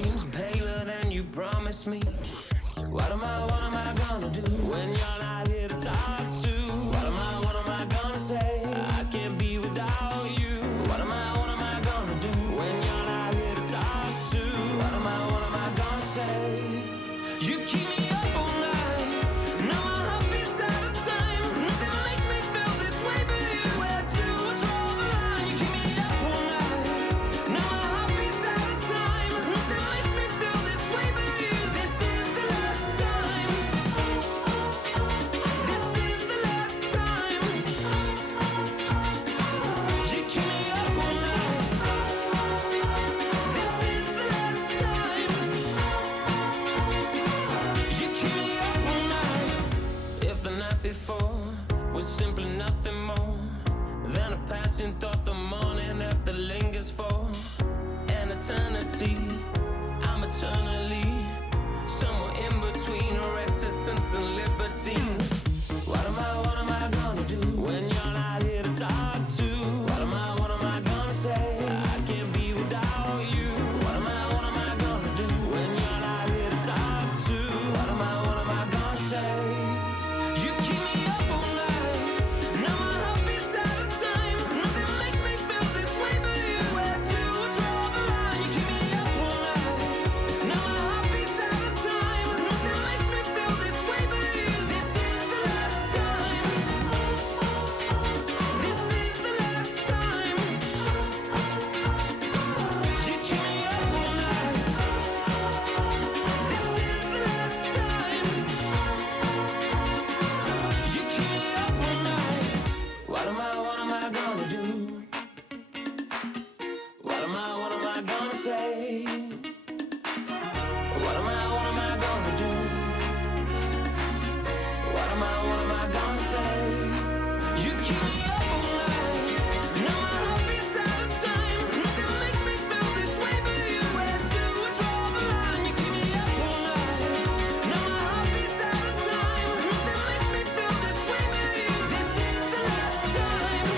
dreams paler than you promised me. What am I gonna do when you're not here to talk to? What am I gonna say? I can't be without you. What am I gonna do when you're not here to talk to? What am I gonna say? You keep me up all night. Now my heart beats out of time. Nothing makes me feel this way but you. Where to draw the line? You keep me up all night. Now my heart beats out of time. Nothing makes me feel this way but you. This is the last time. This is the last time. You keep me up all night. This is the last time. You keep me up all night. If the night before was simply nothing more than a passing thought, the morning after lingers for an eternity. I'm eternally somewhere in between reticence and libertine. What am I gonna do when you're not here to talk to? What am I gonna say? I can't be without you. What am I gonna do when you're not here to talk to? What am I gonna say? You keep me up all night. Now my heart beats out of time. Nothing makes me feel this way but you. Where to draw the line? You keep me up all night. Now my heart beats out of time. Nothing makes me feel this way but you. This is the last time. This is the last time. You keep me up all night. This is the last time. You keep me up all night. What am I gonna do? What am I gonna say? What am I gonna do? What am I gonna say? You keep me up all night. Now my heart beats out of time. Nothing makes me feel this way but you. Where to draw the line? You keep me up all night. Now my heart beats out of time. Nothing makes me feel this way but you. This is the last time.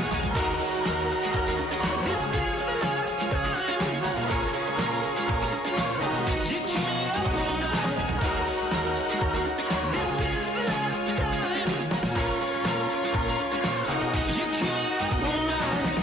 This is the last time. You keep me up all night. This is the last time. You keep me up all night.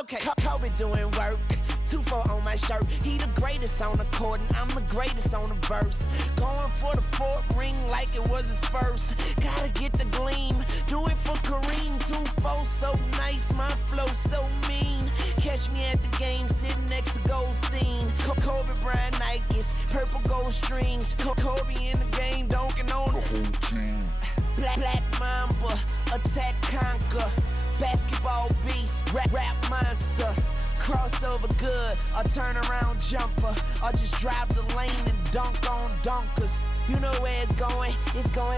Okay, Kobe doing work. 2-4 on my shirt. He the greatest on the court, and I'm the greatest on the verse. Going for the fourth ring like it was his first. Gotta get the gleam. Do it for Kareem. 2-4 so nice, my flow so mean. Catch me at the game, sitting next to Goldstein. Kobe Bryant Nikes, purple gold strings. Kobe in the game, dunking on the whole team. Black Mamba, attack conquer. Basketball beast, rap monster. Crossover good, a turnaround jumper. Or just drive the lane and dunk on dunkers. You know where it's going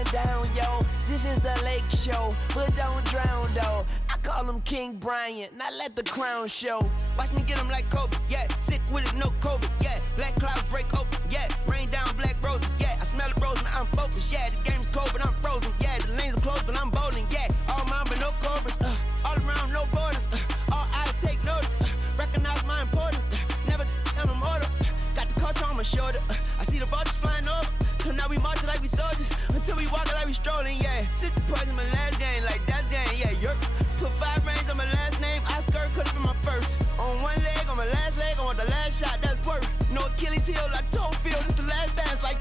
down, yo. This is the lake show, but don't drown though. I call him King Bryant, now let the crown show. Watch me get him like Kobe, yeah. Sick with it, no COVID, yeah. Black clouds break open, yeah. Rain down black roses, yeah. I smell the rose and I'm focused, yeah. The game's cold but I'm frozen, yeah. The lanes are closed but I'm bowling, yeah. All mine but no cobras, all around no borders, all eyes take notice, recognize my importance, never I'm immortal. Got the culture on my shoulder, I see the vultures flying over. So now we marching like we soldiers, until we walking like we strolling, yeah. 60 points in my last game, like that's game, yeah. Yerp. Put 5 rings on my last name, Oscar could've been my first. On one leg, on my last leg, I want the last shot, that's work. No Achilles heel like toe field, it's the last dance, like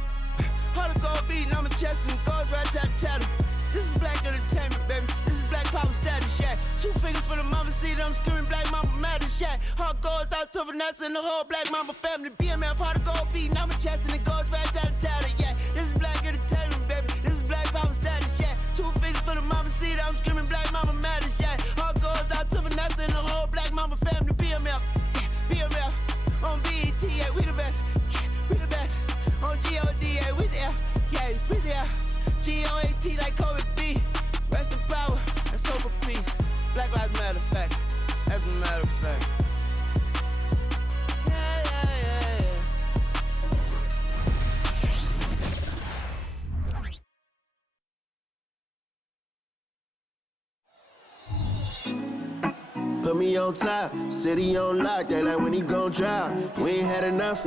hard to go beating on my chest and goes right tat. This is black entertainment, baby. This is black power status, yeah. 2 fingers for the mama, see them screaming black mama matters, yeah. Heart goes out to Vanessa and the whole black mama family. BMF, hard to go beating on my chest and it goes right tat, yeah. This is black entertainment, baby. This is black power status, yeah. 2 fingers for the mama, see them screaming black mama matters, yeah. Heart goes out to Vanessa and the whole black mama family. BMF, yeah. BMF, on BET, yeah. We the best, yeah. We the best. On GOD, yeah. We there, yeah. We there. GOAT like Kobe B. Rest in power, that's hope for peace. Black Lives Matter, fact. As a matter of fact. Yeah. we on top, city on lock, they like when he gon' drop. We ain't had enough,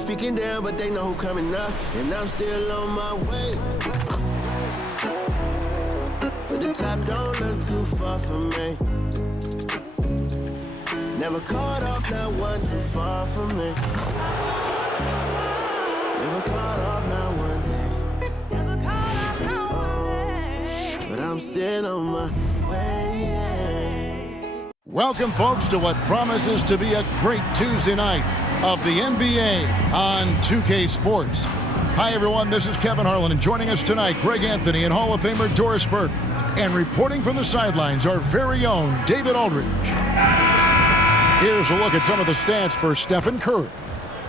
speaking down, but they know who coming up, and I'm still on my way. But the top don't look too far from me. Never caught off, not one too far from me. Never caught off, not one day. Never caught off, not one day. But I'm still on my way. Welcome, folks, to what promises to be a great Tuesday night of the NBA on 2K Sports. Hi, everyone. This is Kevin Harlan, and joining us tonight, Greg Anthony and Hall of Famer Doris Burke. And reporting from the sidelines, our very own David Aldridge. Here's a look at some of the stats for Stephen Curry.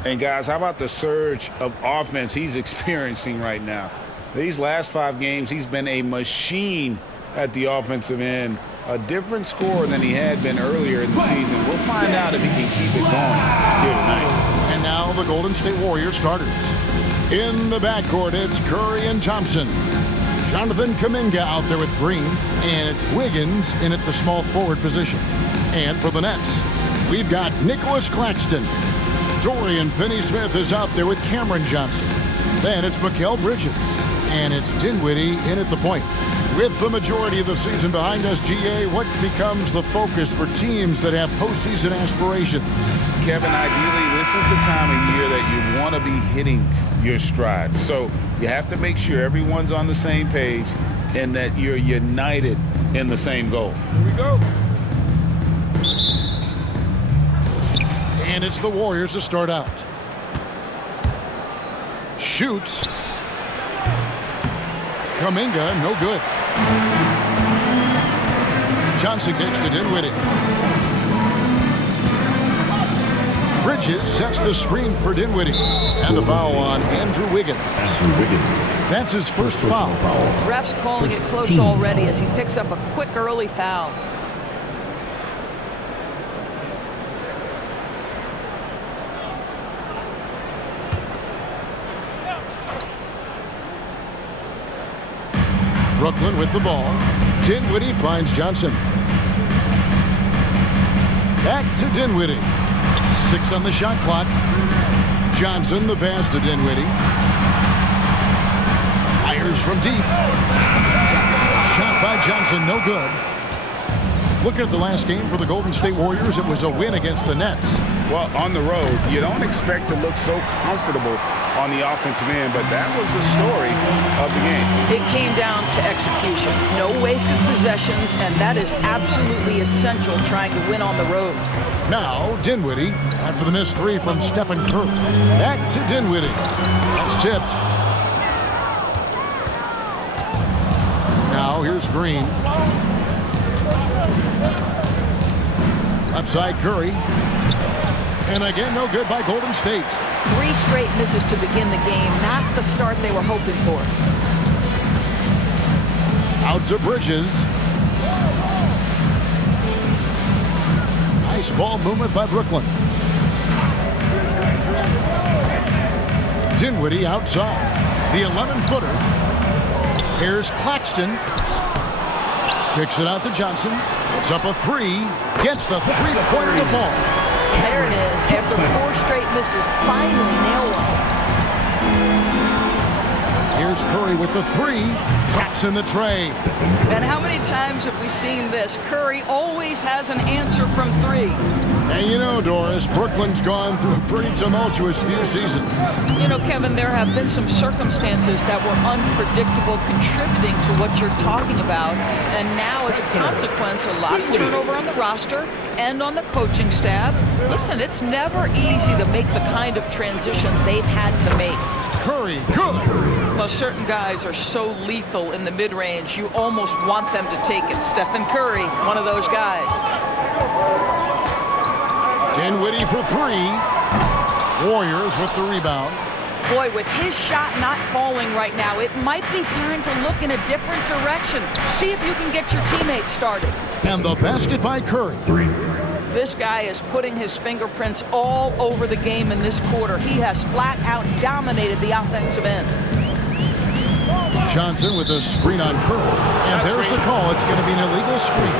And guys, how about the surge of offense he's experiencing right now? These last 5 games, he's been a machine at the offensive end. A different scorer than he had been earlier in the season. We'll find out if he can keep it going here tonight. And now the Golden State Warriors starters. In the backcourt, it's Curry and Thompson. Jonathan Kuminga out there with Green, and it's Wiggins in at the small forward position. And for the Nets, we've got Nicholas Claxton. Dorian Finney-Smith is out there with Cameron Johnson. Then it's Mikal Bridges, and it's Dinwiddie in at the point. With the majority of the season behind us, GA, what becomes the focus for teams that have postseason aspirations? Kevin, ideally, this is the time of year that you want to be hitting your stride. So you have to make sure everyone's on the same page and that you're united in the same goal. Here we go. And it's the Warriors to start out. Shoots. Kuminga, no good. Johnson kicks to Dinwiddie. Bridges sets the screen for Dinwiddie. And the foul on Andrew Wiggins. That's his first foul. Refs calling it close already as he picks up a quick early foul. Brooklyn with the ball. Dinwiddie finds Johnson. Back to Dinwiddie. 6 on the shot clock. Johnson, the pass to Dinwiddie. Fires from deep. Shot by Johnson, no good. Looking at the last game for the Golden State Warriors, it was a win against the Nets. Well, on the road, you don't expect to look so comfortable on the offensive end, but that was the story of the game. It came down to execution. No wasted possessions, and that is absolutely essential trying to win on the road. Now, Dinwiddie, after the missed 3 from Stephen Curry. Back to Dinwiddie. That's tipped. Now, here's Green. Left side, Curry. And again, no good by Golden State. 3 straight misses to begin the game, not the start they were hoping for. Out to Bridges. Nice ball movement by Brooklyn. Dinwiddie outside. The 11-footer. Here's Claxton. Kicks it out to Johnson. It's up a 3. Gets the 3-pointer to fall. There it is. After 4 straight misses, finally nail one. Here's Curry with the 3. Drops in the tray. And how many times have we seen this? Curry always has an answer from 3. And you know, Doris, Brooklyn's gone through a pretty tumultuous few seasons. You know, Kevin, there have been some circumstances that were unpredictable contributing to what you're talking about. And now, as a consequence, a lot of turnover on the roster and on the coaching staff. Listen, it's never easy to make the kind of transition they've had to make. Curry, good. Well, certain guys are so lethal in the mid-range, you almost want them to take it. Stephen Curry, one of those guys. Dinwiddie for 3. Warriors with the rebound. Boy, with his shot not falling right now, it might be time to look in a different direction. See if you can get your teammates started. And the basket by Curry. This guy is putting his fingerprints all over the game in this quarter. He has flat out dominated the offensive end. Johnson with a screen on Curry. And there's the call. It's going to be an illegal screen.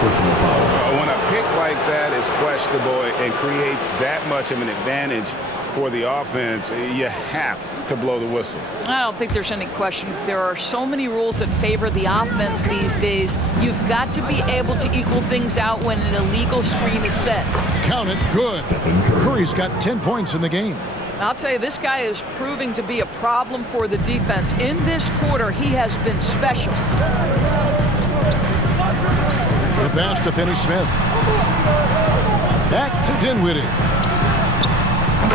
When a pick like that is questionable and creates that much of an advantage for the offense, you have to blow the whistle. I don't think there's any question. There are so many rules that favor the offense these days. You've got to be able to equal things out when an illegal screen is set. Count it. Good. Curry's got 10 points in the game. I'll tell you, this guy is proving to be a problem for the defense. In this quarter, he has been special. The pass to Finney-Smith. Back to Dinwiddie.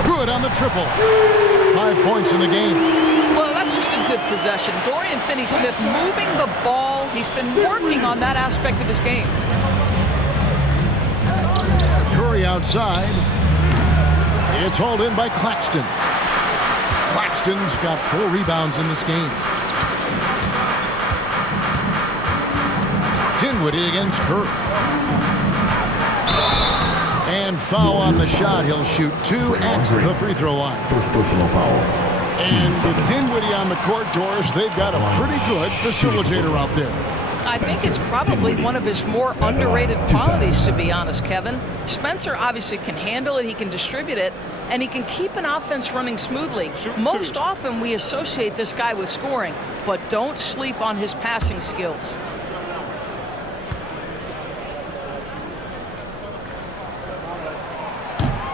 Good on the triple. 5 points in the game. Well, that's just a good possession. Dorian Finney-Smith moving the ball. He's been working on that aspect of his game. Curry outside. It's hauled in by Claxton. Claxton's got 4 rebounds in this game. Dinwiddie against Curry. And foul on the shot. He'll shoot 2 at the free throw line. First personal foul. And with Dinwiddie on the court, Doris, they've got a pretty good facilitator out there. I think it's probably one of his more underrated qualities, to be honest, Kevin. Spencer obviously can handle it, he can distribute it, and he can keep an offense running smoothly. Most often we associate this guy with scoring, but don't sleep on his passing skills.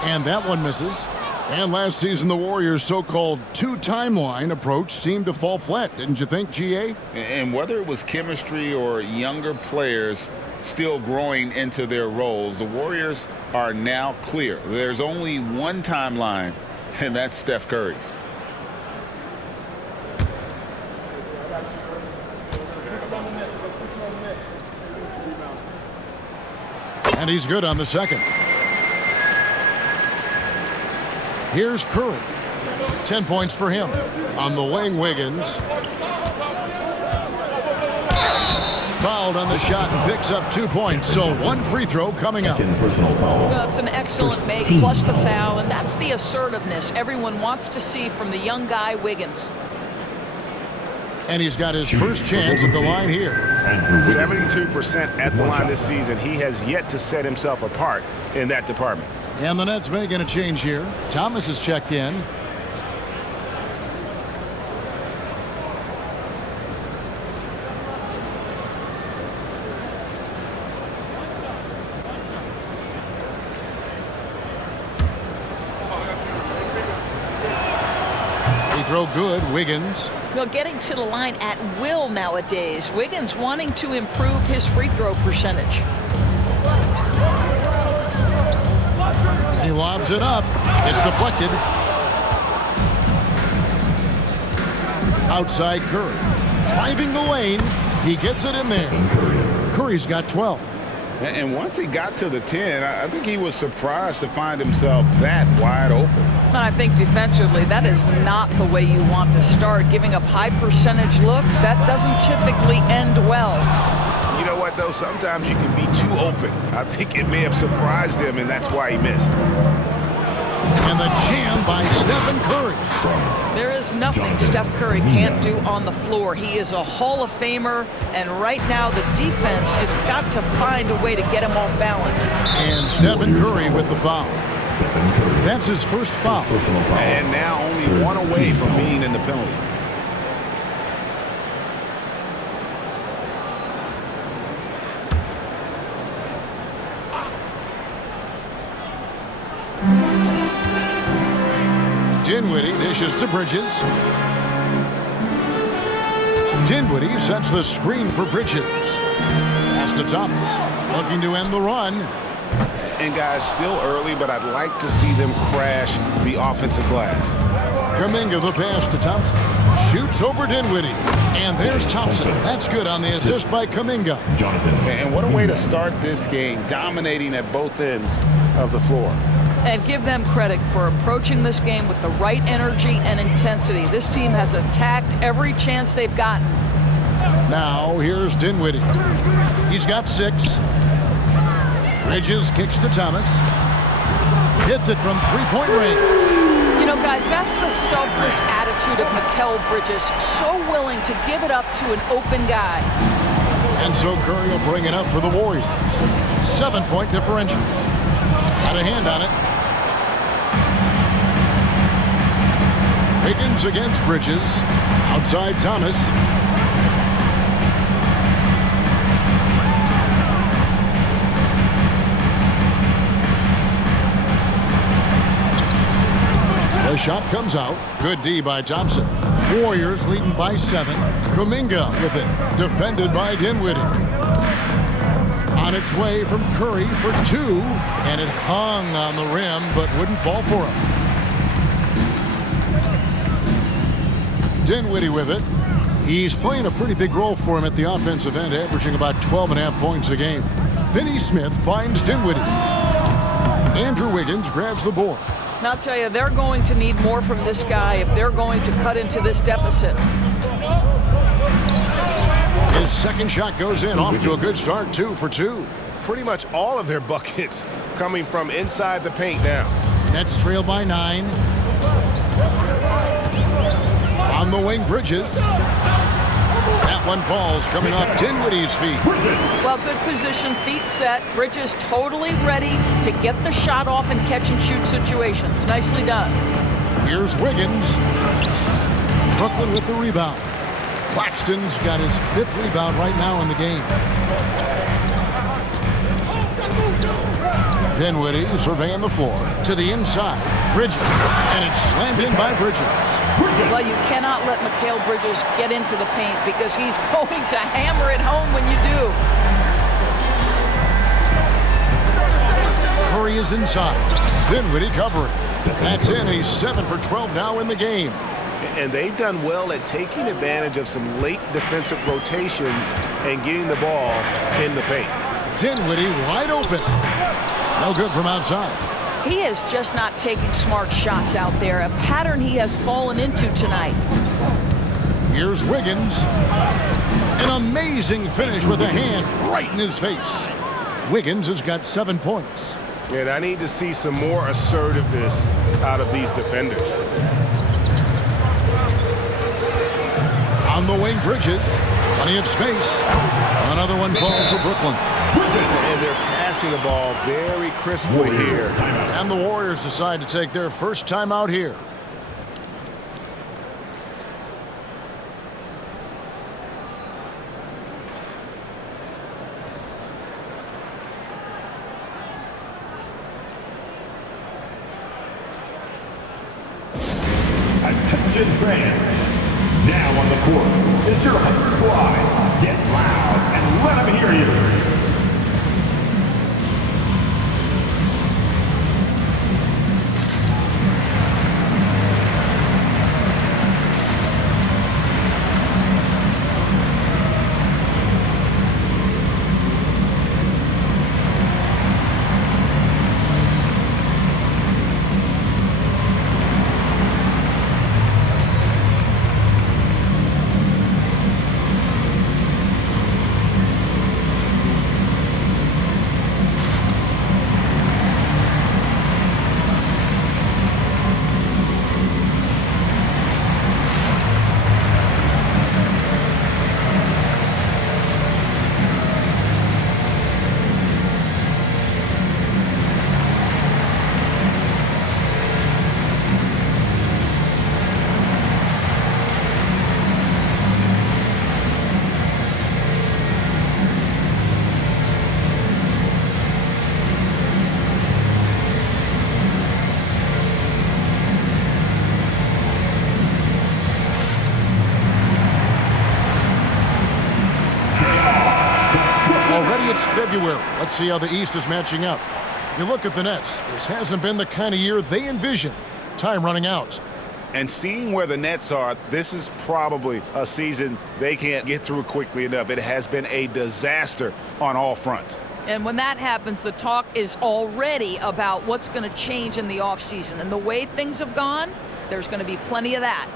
And that one misses. And last season, the Warriors' so-called 2-timeline approach seemed to fall flat, didn't you think, GA? And whether it was chemistry or younger players still growing into their roles, the Warriors are now clear. There's only one timeline, and that's Steph Curry's. And he's good on the second. Here's Curry. 10 points for him. On the wing, Wiggins. Fouled on the shot and picks up 2 points. So 1 free throw coming up. Well, it's an excellent make, plus the foul, and that's the assertiveness everyone wants to see from the young guy, Wiggins. And he's got his first chance at the line here. 72% at the line this season. He has yet to set himself apart in that department. And the Nets making a change here. Thomas is checked in. Free throw good, Wiggins. Well, getting to the line at will nowadays. Wiggins wanting to improve his free throw percentage. He lobs it up. It's deflected. Outside Curry. Driving the lane. He gets it in there. Curry's got 12. And once he got to the 10, I think he was surprised to find himself that wide open. I think defensively, that is not the way you want to start. Giving up high percentage looks, that doesn't typically end well. You know what, though? Sometimes you can be too open. I think it may have surprised him, and that's why he missed. And the jam by Stephen Curry. There is nothing Steph Curry can't do on the floor. He is a Hall of Famer, and right now the defense has got to find a way to get him off balance. And Stephen Curry with the foul. That's his first foul. And now only 1 away from being in the penalty. Dinwiddie dishes to Bridges. Dinwiddie sets the screen for Bridges. Pass to Thomas. Looking to end the run. And guys, still early, but I'd like to see them crash the offensive glass. Kuminga the pass to Thompson. Shoots over Dinwiddie. And there's Thompson. That's good on the assist by Kuminga. And what a way to start this game, dominating at both ends of the floor. And give them credit for approaching this game with the right energy and intensity. This team has attacked every chance they've gotten. Now here's Dinwiddie. He's got 6. Bridges kicks to Thomas. Hits it from 3-point range. You know, guys, Guys, that's the selfless attitude of Mikal Bridges. So willing to give it up to an open guy. And so Curry will bring it up for the Warriors. 7-point differential. Got a hand on it. Wiggins against Bridges. Outside Thomas. The shot comes out. Good D by Thompson. Warriors leading by 7. Kuminga with it. Defended by Dinwiddie. On its way from Curry for 2. And it hung on the rim but wouldn't fall for him. Dinwiddie with it. He's playing a pretty big role for him at the offensive end, averaging about 12.5 points a game. Finney Smith finds Dinwiddie. Andrew Wiggins grabs the board. And I'll tell you, they're going to need more from this guy if they're going to cut into this deficit. His second shot goes in, off to a good start, 2 for 2. Pretty much all of their buckets coming from inside the paint now. Nets trail by 9. On the wing, Bridges. That one falls, coming off Dinwiddie's feet. Well, good position, feet set. Bridges totally ready to get the shot off in catch-and-shoot situations. Nicely done. Here's Wiggins. Brooklyn with the rebound. Claxton's got his 5th rebound right now in the game. Dinwiddie surveying the floor to the inside. Bridges, and it's slammed in by Bridges. Well, you cannot let Mikal Bridges get into the paint because he's going to hammer it home when you do. Curry is inside. Dinwiddie covering. That's in. He's 7 for 12 now in the game. And they've done well at taking advantage of some late defensive rotations and getting the ball in the paint. Dinwiddie wide open. No good from outside. He is just not taking smart shots out there, a pattern he has fallen into tonight. Here's Wiggins. An amazing finish with a hand right in his face. Wiggins has got 7 points. And I need to see some more assertiveness out of these defenders. On the wing, Bridges. Plenty of space. Another one falls for Brooklyn. And they're passing the ball very crisply here. And the Warriors decide to take their first time out here. Attention fans, now on the court is your home squad. Get loud and let them hear you. It's February. Let's see how the East is matching up. You look at the Nets. This hasn't been the kind of year they envisioned. Time running out. And seeing where the Nets are, this is probably a season they can't get through quickly enough. It has been a disaster on all fronts. And when that happens, the talk is already about what's going to change in the offseason. And the way things have gone, there's going to be plenty of that.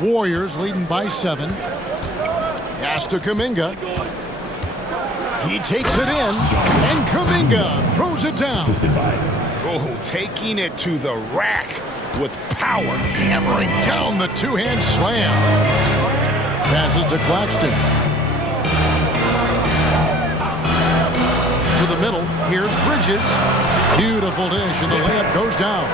Warriors leading by 7. Pass to Kuminga. He takes it in, and Kuminga throws it down. Oh, taking it to the rack with power. Hammering down the two-hand slam. Passes to Claxton. To the middle, here's Bridges. Beautiful dish, and the layup goes down.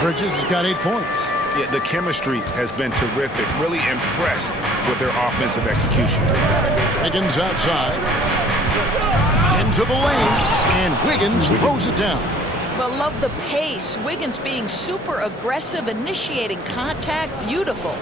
Bridges has got 8 points. Yeah, the chemistry has been terrific. Really impressed with their offensive execution. Wiggins outside. Into the lane, and Wiggins throws it down. But love the pace. Wiggins being super aggressive, initiating contact. Beautiful.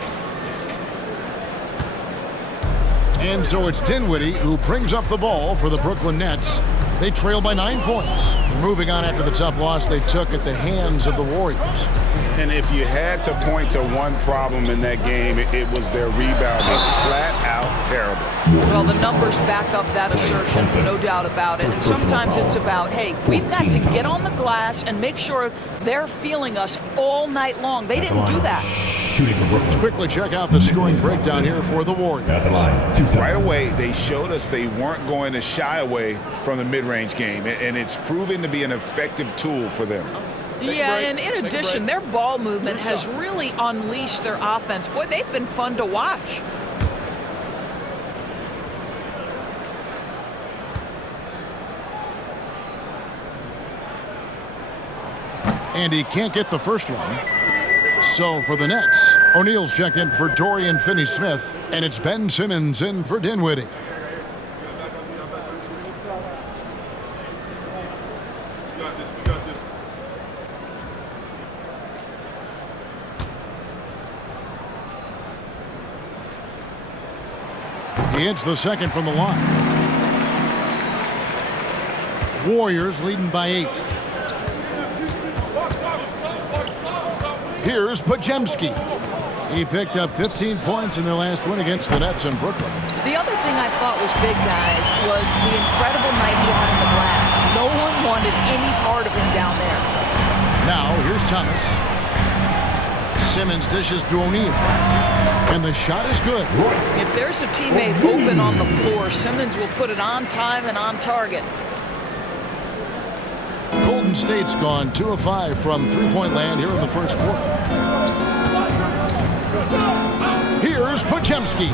And so it's Dinwiddie who brings up the ball for the Brooklyn Nets. They trail by 9 points. They're moving on after the tough loss they took at the hands of the Warriors. And if you had to point to one problem in that game, it was their rebounding. Flat out terrible. Well, the numbers back up that assertion, no doubt about it. And sometimes it's about, hey, we've got to get on the glass and make sure they're feeling us all night long. They didn't do that. Let's quickly check out the scoring breakdown here for the Warriors. Right away, they showed us they weren't going to shy away from the mid-range game, and it's proven to be an effective tool for them. Yeah, and in addition, their ball movement has really unleashed their offense. Boy, they've been fun to watch. And he can't get the first one. So for the Nets, O'Neal's checked in for Dorian Finney-Smith, and it's Ben Simmons in for Dinwiddie. He hits the second from the line. Warriors leading by 8. Here's Podziemski. He picked up 15 points in their last win against the Nets in Brooklyn. The other thing I thought was big, guys, was the incredible night he had on the glass. No one wanted any part of him down there. Now, here's Thomas. Simmons dishes to O'Neal. And the shot is good. If there's a teammate open on the floor, Simmons will put it on time and on target. Golden State's gone 2 of 5 from three-point land here in the first quarter. Here's Podziemski.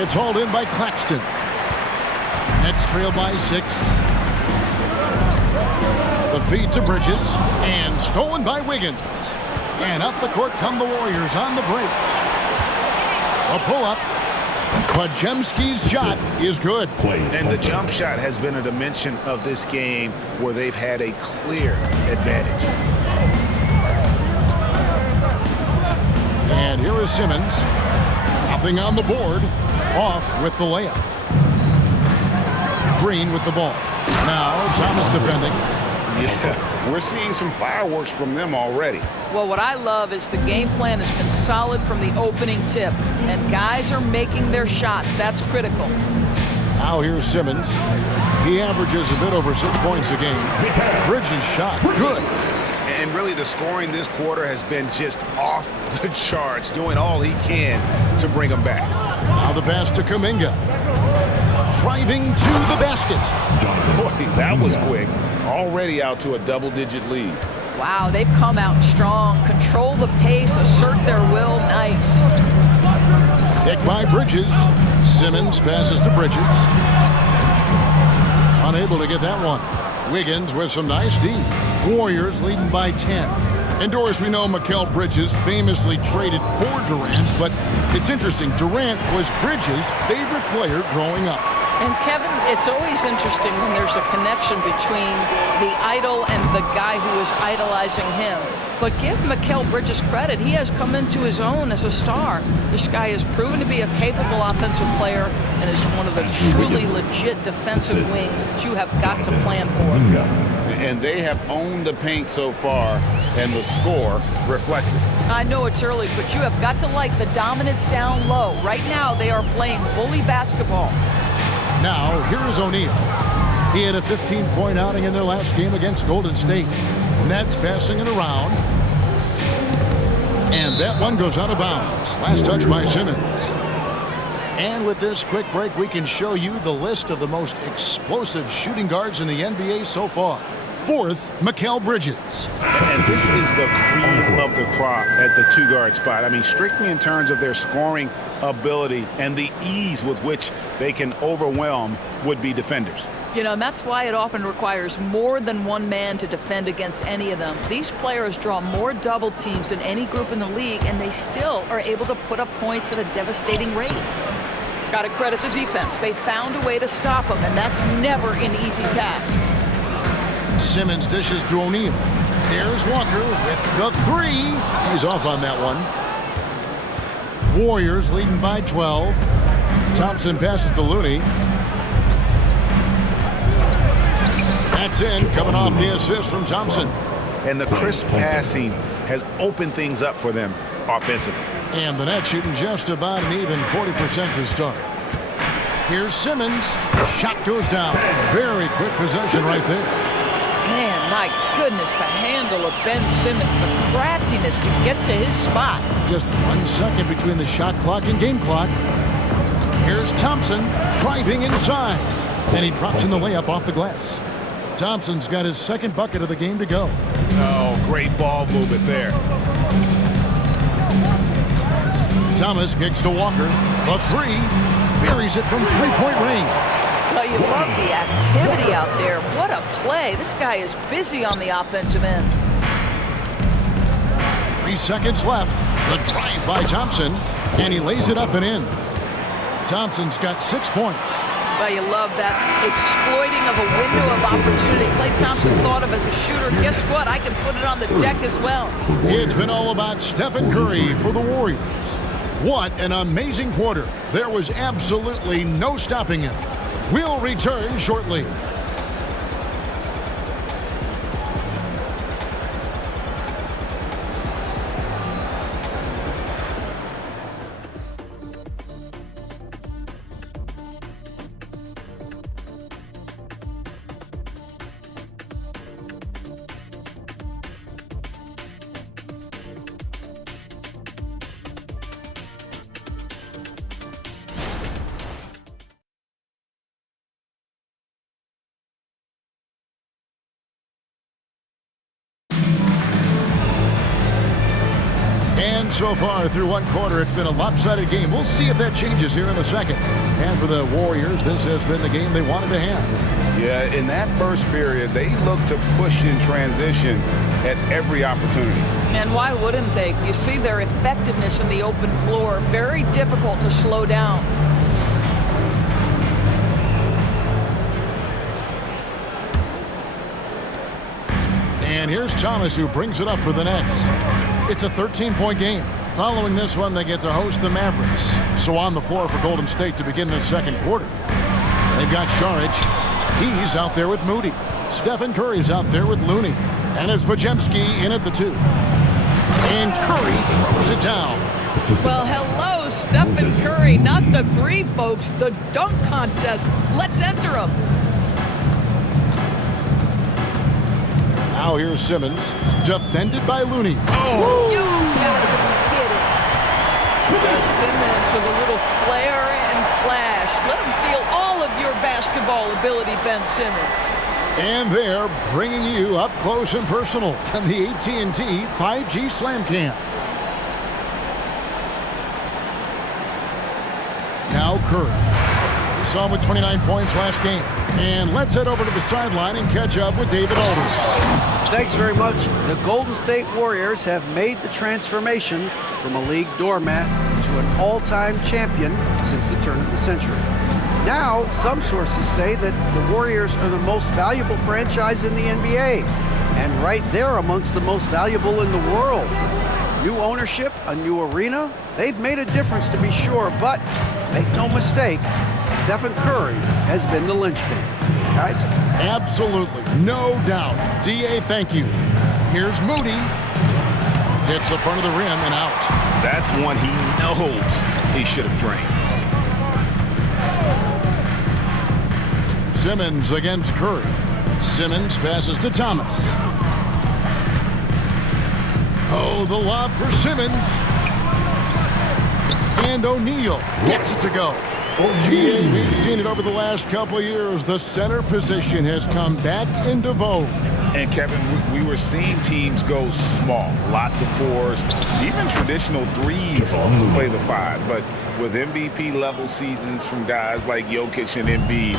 It's hauled in by Claxton. Nets trail by 6. The feed to Bridges, and stolen by Wiggins. And up the court come the Warriors on the break. A pull-up. Podziemski's shot is good. And the jump shot has been a dimension of this game where they've had a clear advantage. And here is Simmons. Nothing on the board. Off with the layup. Green with the ball. Now Thomas defending. Yeah, we're seeing some fireworks from them already. Well, what I love is the game plan has been solid from the opening tip, and guys are making their shots. That's critical. Now here's Simmons. He averages a bit over 6 points a game. Bridges shot good. And really the scoring this quarter has been just off the charts, doing all he can to bring them back. Now the pass to Kuminga. Driving to the basket. Boy, that was quick. Already out to a double-digit lead. Wow, they've come out strong. Control the pace, assert their will. Nice. Pick by Bridges. Simmons passes to Bridges. Unable to get that one. Wiggins with some nice D. Warriors leading by 10. And Doris, we know Mikal Bridges famously traded for Durant, but it's interesting. Durant was Bridges' favorite player growing up. And Kevin, it's always interesting when there's a connection between the idol and the guy who is idolizing him. But give Mikal Bridges credit. He has come into his own as a star. This guy has proven to be a capable offensive player and is one of the truly legit defensive wings that you have got to plan for. And they have owned the paint so far, and the score reflects it. I know it's early, but you have got to like the dominance down low. Right now, they are playing bully basketball. Now, here is O'Neal. He had a 15-point outing in their last game against Golden State. Nets passing it around. And that one goes out of bounds. Last touch by Simmons. And with this quick break, we can show you the list of the most explosive shooting guards in the NBA so far. Fourth, Mikal Bridges. And this is the cream of the crop at the two-guard spot. I mean, strictly in terms of their scoring ability and the ease with which they can overwhelm would-be defenders. You know, and that's why it often requires more than one man to defend against any of them. These players draw more double teams than any group in the league, and they still are able to put up points at a devastating rate. Got to credit the defense. They found a way to stop them, and that's never an easy task. Simmons dishes to O'Neal. There's Walker with the three. He's off on that one. Warriors leading by 12. Thompson passes to Looney. That's in, coming off the assist from Thompson. And the crisp passing has opened things up for them offensively. And the net shooting just about an even 40% to start. Here's Simmons. Shot goes down. Very quick possession right there. Man, my goodness, the handle of Ben Simmons, the craftiness to get to his spot. Just 1 second between the shot clock and game clock. Here's Thompson driving inside. And he drops in the layup off the glass. Thompson's got his second bucket of the game to go. Oh, great ball movement there. Thomas kicks to Walker. A three. Buries it from three-point range. Well, you love the activity out there. What a play. This guy is busy on the offensive end. 3 seconds left. The drive by Thompson. And he lays it up and in. Thompson's got 6 points. Well, you love that exploiting of a window of opportunity. Klay Thompson thought of as a shooter. Guess what? I can put it on the deck as well. It's been all about Stephen Curry for the Warriors. What an amazing quarter. There was absolutely no stopping him. We'll return shortly. And so far through one quarter, it's been a lopsided game. We'll see if that changes here in the second. And for the Warriors, this has been the game they wanted to have. Yeah, in that first period, they looked to push in transition at every opportunity. And why wouldn't they? You see their effectiveness in the open floor. Very difficult to slow down. And here's Thomas, who brings it up for the Nets. It's a 13-point game. Following this one, they get to host the Mavericks. So on the floor for Golden State to begin this second quarter. They've got Saric. He's out there with Moody. Stephen Curry's out there with Looney. And it's Podziemski in at the 2. And Curry throws it down. Well, hello, Stephen Curry. Not the three, folks. The dunk contest. Let's enter them. Now here's Simmons, defended by Looney. Oh! You got to be kidding. Simmons with a little flair and flash. Let him feel all of your basketball ability, Ben Simmons. And they're bringing you up close and personal on the AT&T 5G Slam Cam. Now Curry. We saw him with 29 points last game. And let's head over to the sideline and catch up with David Aldridge. Thanks very much. The Golden State Warriors have made the transformation from a league doormat to an all-time champion since the turn of the century. Now, some sources say that the Warriors are the most valuable franchise in the NBA, and right there amongst the most valuable in the world. New ownership, a new arena, they've made a difference to be sure, but make no mistake, Stephen Curry has been the linchpin. Guys? Absolutely, no doubt. D.A., thank you. Here's Moody. Hits the front of the rim and out. That's one he knows he should have drained. Simmons against Curry. Simmons passes to Thomas. Oh, the lob for Simmons. And O'Neal gets it to go. GA, we've seen it over the last couple of years. The center position has come back into vogue. And Kevin, we were seeing teams go small, lots of fours, even traditional threes to play the five. But with MVP level seasons from guys like Jokic and Embiid,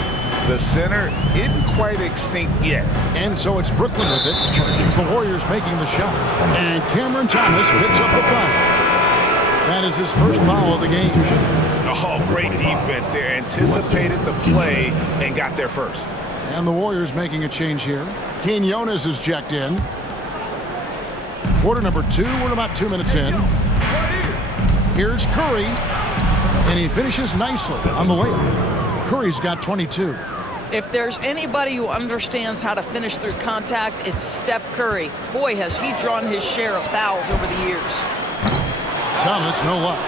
the center isn't quite extinct yet. And so it's Brooklyn with it. The Warriors making the shot. And Cameron Thomas picks up the foul. That is his first foul of the game. Oh, great defense there. Anticipated the play and got there first. And the Warriors making a change here. Quinones is checked in. Quarter number 2. We're about 2 minutes in. Here's Curry. And he finishes nicely on the layup. Curry's got 22. If there's anybody who understands how to finish through contact, it's Steph Curry. Boy, has he drawn his share of fouls over the years. Thomas, no luck.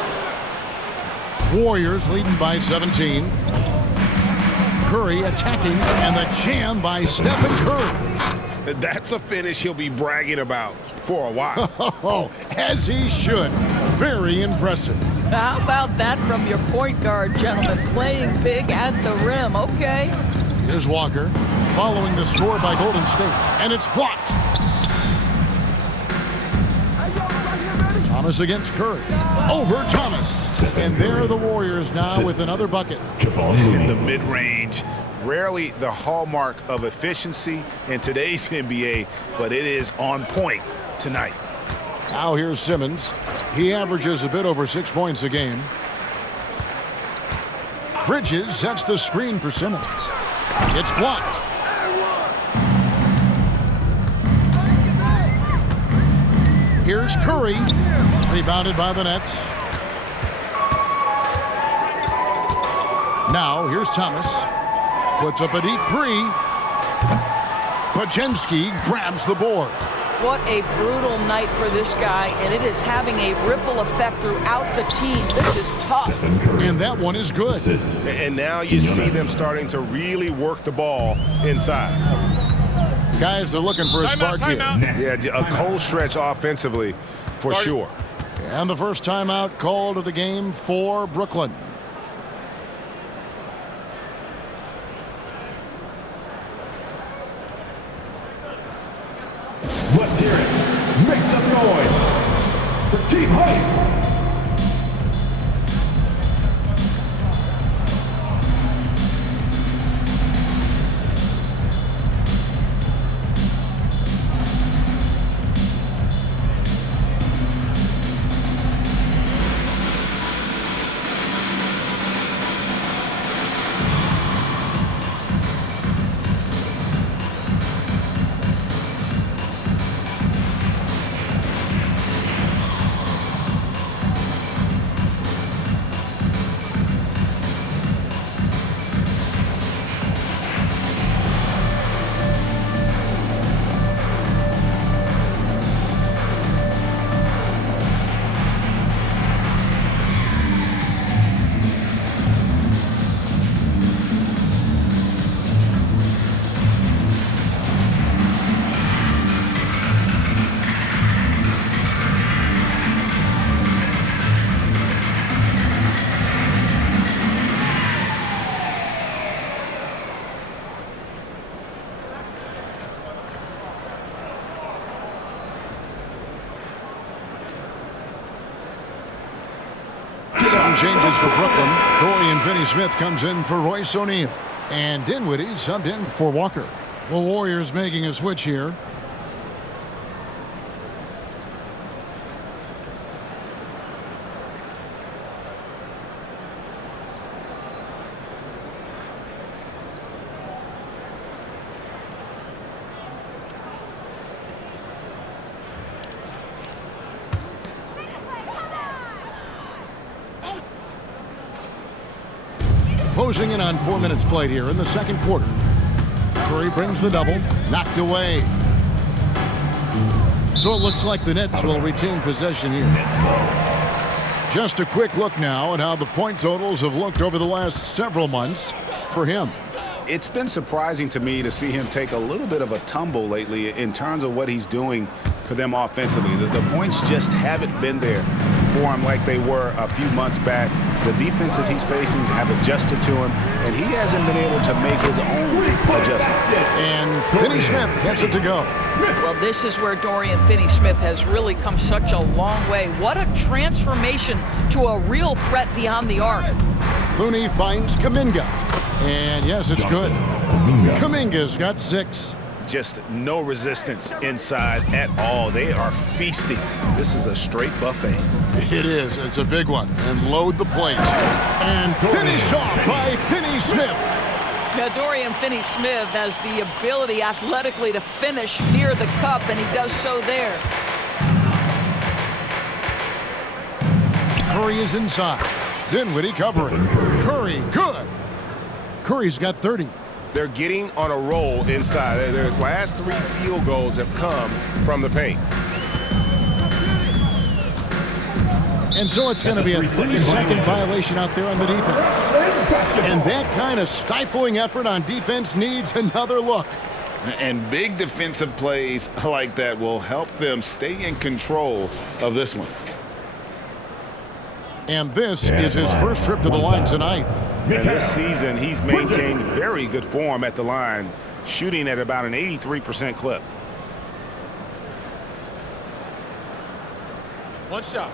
Warriors leading by 17. Curry attacking, and the jam by Stephen Curry. That's a finish he'll be bragging about for a while. Oh, as he should. Very impressive. How about that from your point guard, gentlemen? Playing big at the rim, okay? Here's Walker, following the score by Golden State, and it's blocked. Thomas against Curry. Over Thomas. And there are the Warriors now with another bucket. In the mid-range, rarely the hallmark of efficiency in today's NBA, but it is on point tonight. Now here's Simmons. He averages a bit over 6 points a game. Bridges sets the screen for Simmons. It's blocked. Here's Curry. Rebounded by the Nets. Now here's Thomas. Puts up a deep three. Pajemski grabs the board. What a brutal night for this guy, and it is having a ripple effect throughout the team. This is tough. And that one is good. And now you see them starting to really work the ball inside. Guys are looking for a spark here. Yeah, a cold stretch offensively for sure. And the first timeout called of the game for Brooklyn. Let's hear it. Make some noise for Team Hype. Changes for Brooklyn. Dorian Finney-Smith comes in for Royce O'Neal. And Dinwiddie subbed in for Walker. The Warriors making a switch here. Closing in on 4 minutes played here in the second quarter. Curry brings the double, knocked away. So it looks like the Nets will retain possession here. Just a quick look now at how the point totals have looked over the last several months for him. It's been surprising to me to see him take a little bit of a tumble lately in terms of what he's doing for them offensively. The points just haven't been there for him like they were a few months back. The defenses he's facing have adjusted to him, and he hasn't been able to make his own adjustments. And Finney-Smith gets it to go. Well, this is where Dorian Finney-Smith has really come such a long way. What a transformation to a real threat beyond the arc. Looney finds Kuminga. And yes, it's good. Kuminga's got 6. Just no resistance inside at all. They are feasting. This is a straight buffet. It is. It's a big one. And load the plate. And finished off by Finney-Smith. Now, Dorian Finney-Smith has the ability athletically to finish near the cup, and he does so there. Curry is inside. Dinwiddie covering. Curry, good. Curry's got 30. They're getting on a roll inside. Their last 3 field goals have come from the paint. And so it's going to be a 3-second violation out there on the defense. And that kind of stifling effort on defense needs another look. And big defensive plays like that will help them stay in control of this one. And this is his first trip to the line tonight. And this season, he's maintained very good form at the line, shooting at about an 83% clip. One shot.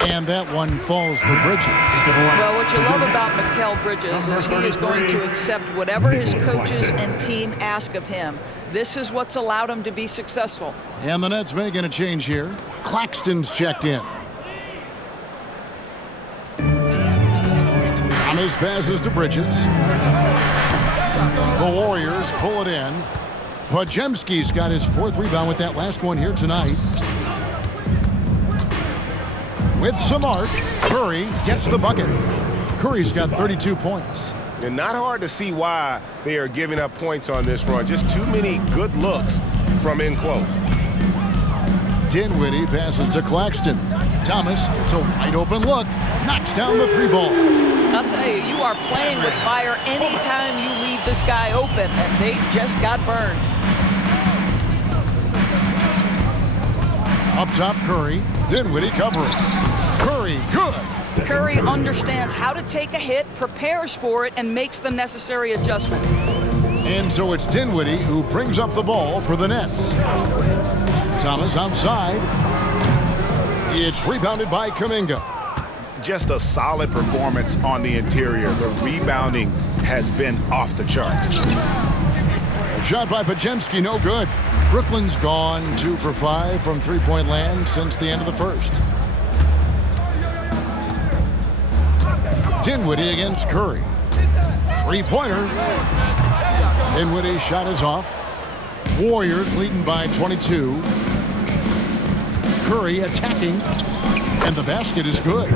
And that one falls for Bridges. Well, what you love about Mikal Bridges is he is going to accept whatever his coaches and team ask of him. This is what's allowed him to be successful. And the Nets making a change here. Claxton's checked in. Thomas passes to Bridges. The Warriors pull it in. Podziemski's got his 4th rebound with that last one here tonight. With some arc, Curry gets the bucket. Curry's got 32 points. And not hard to see why they are giving up points on this run. Just too many good looks from in close. Dinwiddie passes to Claxton. Thomas gets a wide open look. Knocks down the 3 ball. I'll tell you, you are playing with fire anytime you leave this guy open, and they just got burned. Up top, Curry. Dinwiddie covering. Curry, good. Curry understands how to take a hit, prepares for it, and makes the necessary adjustment. And so it's Dinwiddie who brings up the ball for the Nets. Thomas outside. It's rebounded by Kuminga. Just a solid performance on the interior. The rebounding has been off the charts. A shot by Podziemski, no good. Brooklyn's gone 2 for 5 from 3-point land since the end of the first. Dinwiddie against Curry. 3-pointer. Dinwiddie's shot is off. Warriors leading by 22. Curry attacking. And the basket is good.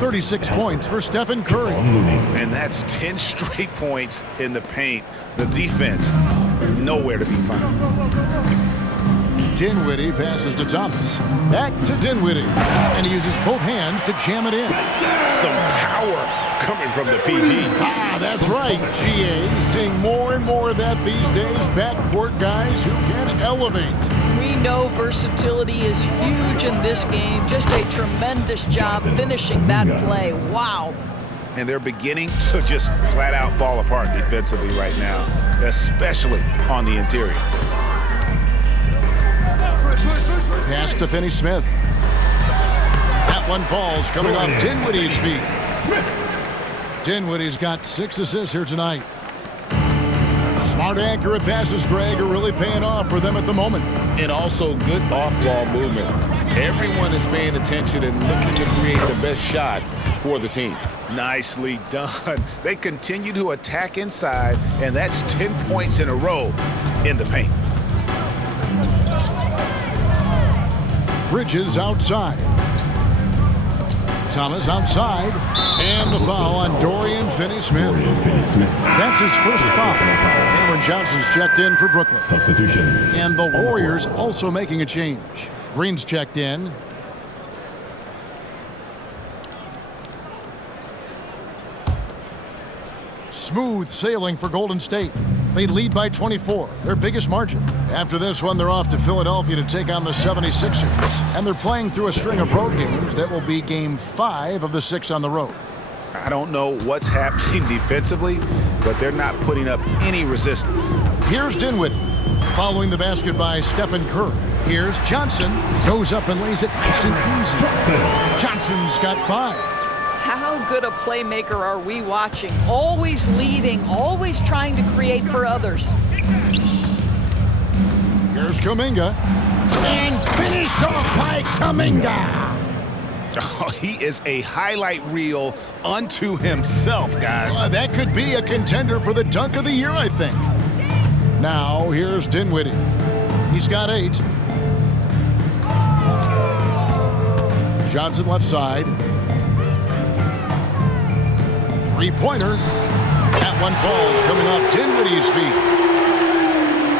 36 points for Stephen Curry. And that's 10 straight points in the paint. The defense, nowhere to be found. Dinwiddie passes to Thomas. Back to Dinwiddie. And he uses both hands to jam it in. Some power coming from the PG. Ah, that's right. GA seeing more and more of that these days. Backcourt guys who can elevate. We know versatility is huge in this game. Just a tremendous job finishing that play. Wow. And they're beginning to just flat out fall apart defensively right now, especially on the interior. Pass to Finney-Smith. That one falls coming off Dinwiddie's feet. Dinwiddie's got 6 assists here tonight. Smart, accurate passes, Greg, are really paying off for them at the moment. And also good off-ball movement. Everyone is paying attention and looking to create the best shot for the team. Nicely done. They continue to attack inside, and that's 10 points in a row in the paint. Bridges outside. Thomas outside. And the foul on Dorian Finney-Smith. That's his first foul. Cameron Johnson's checked in for Brooklyn. Substitutions. And the Warriors also making a change. Green's checked in. smooth sailing for Golden State. They lead by 24, their biggest margin. After this one, they're off to Philadelphia to take on the 76ers. And they're playing through a string of road games that will be game 5 of the 6 on the road. I don't know what's happening defensively, but they're not putting up any resistance. Here's Dinwiddie, following the basket by Stephen Curry. Here's Johnson, goes up and lays it nice and easy. Johnson's got 5. How good a playmaker are we watching? Always leading, always trying to create for others. Here's Kuminga. And finished off by Kuminga. Oh, he is a highlight reel unto himself, guys. That could be a contender for the dunk of the year, I think. Now, here's Dinwiddie. He's got 8. Johnson left side. Three-pointer. That one falls, coming off Dinwiddie's feet.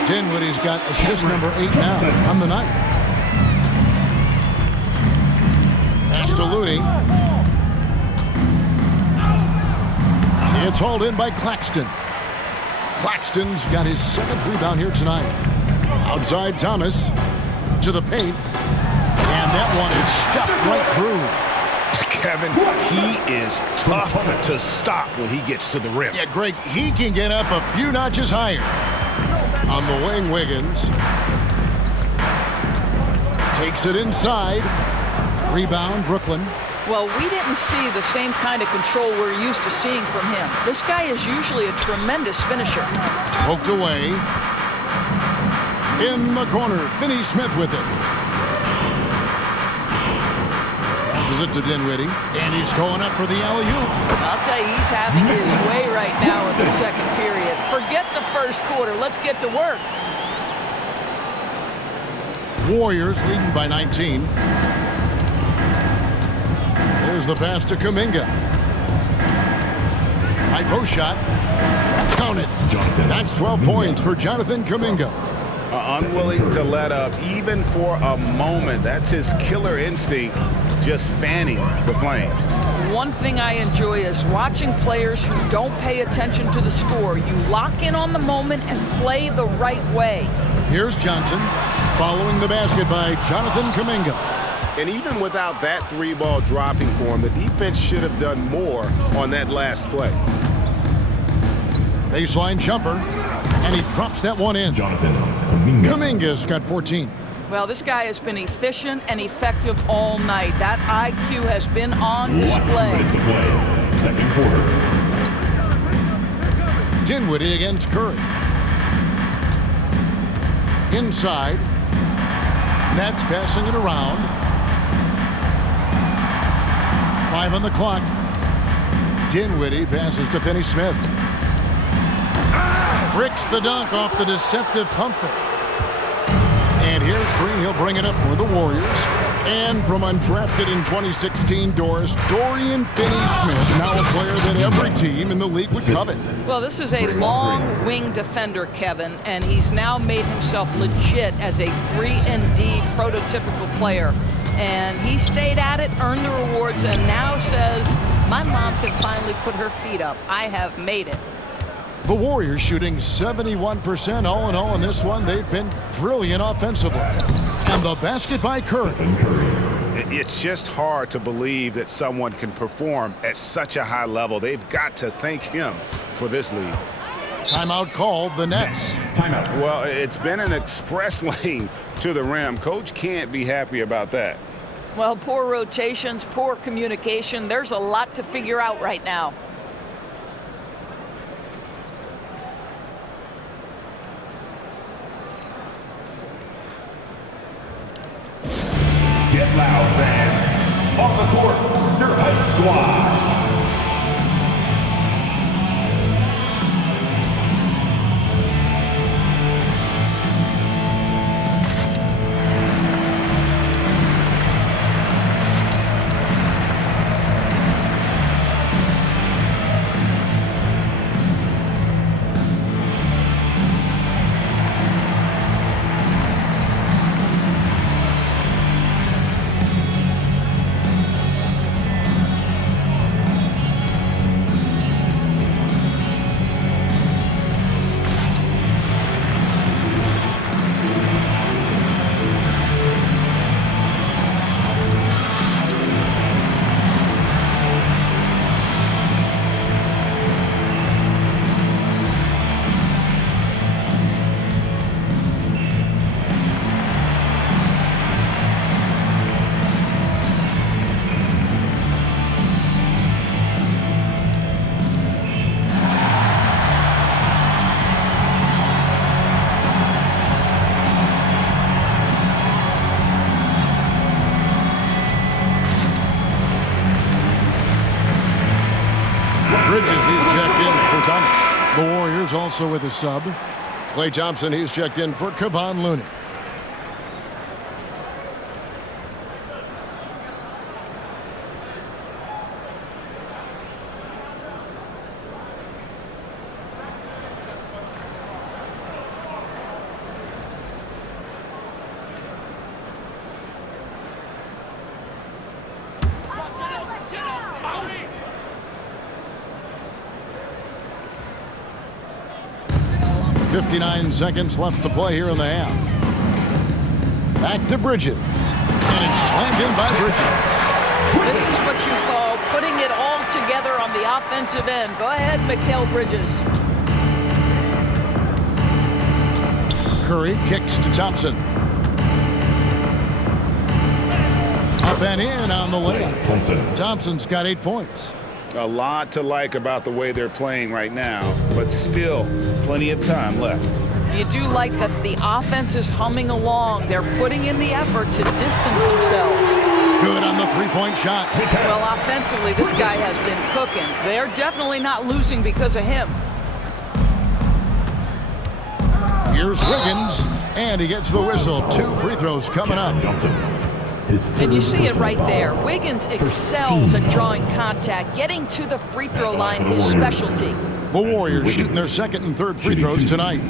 Dinwiddie's got assist number 8 now on the night. Pass to Looney. It's hauled in by Claxton. Claxton's got his 7th rebound here tonight. Outside Thomas to the paint. And that one is stuffed right through. Kevin, he is tough to stop when he gets to the rim. Yeah, Greg, he can get up a few notches higher. On the wing, Wiggins. Takes it inside. Rebound, Brooklyn. Well, we didn't see the same kind of control we're used to seeing from him. This guy is usually a tremendous finisher. Poked away. In the corner, Finney-Smith with it. Passes it to Dinwiddie, and he's going up for the alley-oop. I'll tell you, he's having his way right now in the second period. Forget the first quarter. Let's get to work. Warriors leading by 19. There's the pass to Kuminga. High post shot. Count it. That's 12 points for Jonathan Kuminga. Unwilling to let up, even for a moment. That's his killer instinct, just fanning the flames. One thing I enjoy is watching players who don't pay attention to the score. You lock in on the moment and play the right way. Here's Johnson, following the basket by Jonathan Kuminga. And even without that 3-ball dropping for him, the defense should have done more on that last play. Baseline jumper, and he drops that one in. Jonathan Kuminga. Kuminga's got 14. Well, this guy has been efficient and effective all night. That IQ has been on display. Watch the play. Second quarter. Dinwiddie against Curry. Inside. Nets passing it around. 5 on the clock. Dinwiddie passes to Finney-Smith. Ricks the dunk off the deceptive pump fake. And here's Green. He'll bring it up for the Warriors. And from undrafted in 2016, Dorian Finney-Smith, now a player that every team in the league would covet. Well, this is a long wing defender, Kevin, and he's now made himself legit as a 3-and-D prototypical player. And he stayed at it, earned the rewards, and now says, my mom can finally put her feet up. I have made it. The Warriors shooting 71% all in all in this one. They've been brilliant offensively. And the basket by Curry. It's just hard to believe that someone can perform at such a high level. They've got to thank him for this lead. Timeout called, the Nets. Timeout. Well, it's been an express lane to the rim. Coach can't be happy about that. Well, poor rotations, poor communication. There's a lot to figure out right now. Get loud, fans. On the court, your hype squad. Warriors also with a sub. Klay Thompson, he's checked in for Kevon Looney. .59 seconds left to play here in the half. Back to Bridges. And it's slammed in by Bridges. This is what you call putting it all together on the offensive end. Go ahead, Mikal Bridges. Curry kicks to Thompson. Up and in on the layup. Thompson's got 8 points. A lot to like about the way they're playing right now, but still plenty of time left. You do like that the offense is humming along. They're putting in the effort to distance themselves. Good on the three-point shot. Well, offensively, this guy has been cooking. They're definitely not losing because of him. Here's Wiggins, and he gets the whistle. 2 free throws coming up. And you see it right there. Wiggins excels at drawing contact. Getting to the free throw line, his specialty. The Warriors shooting their second and third free throws tonight.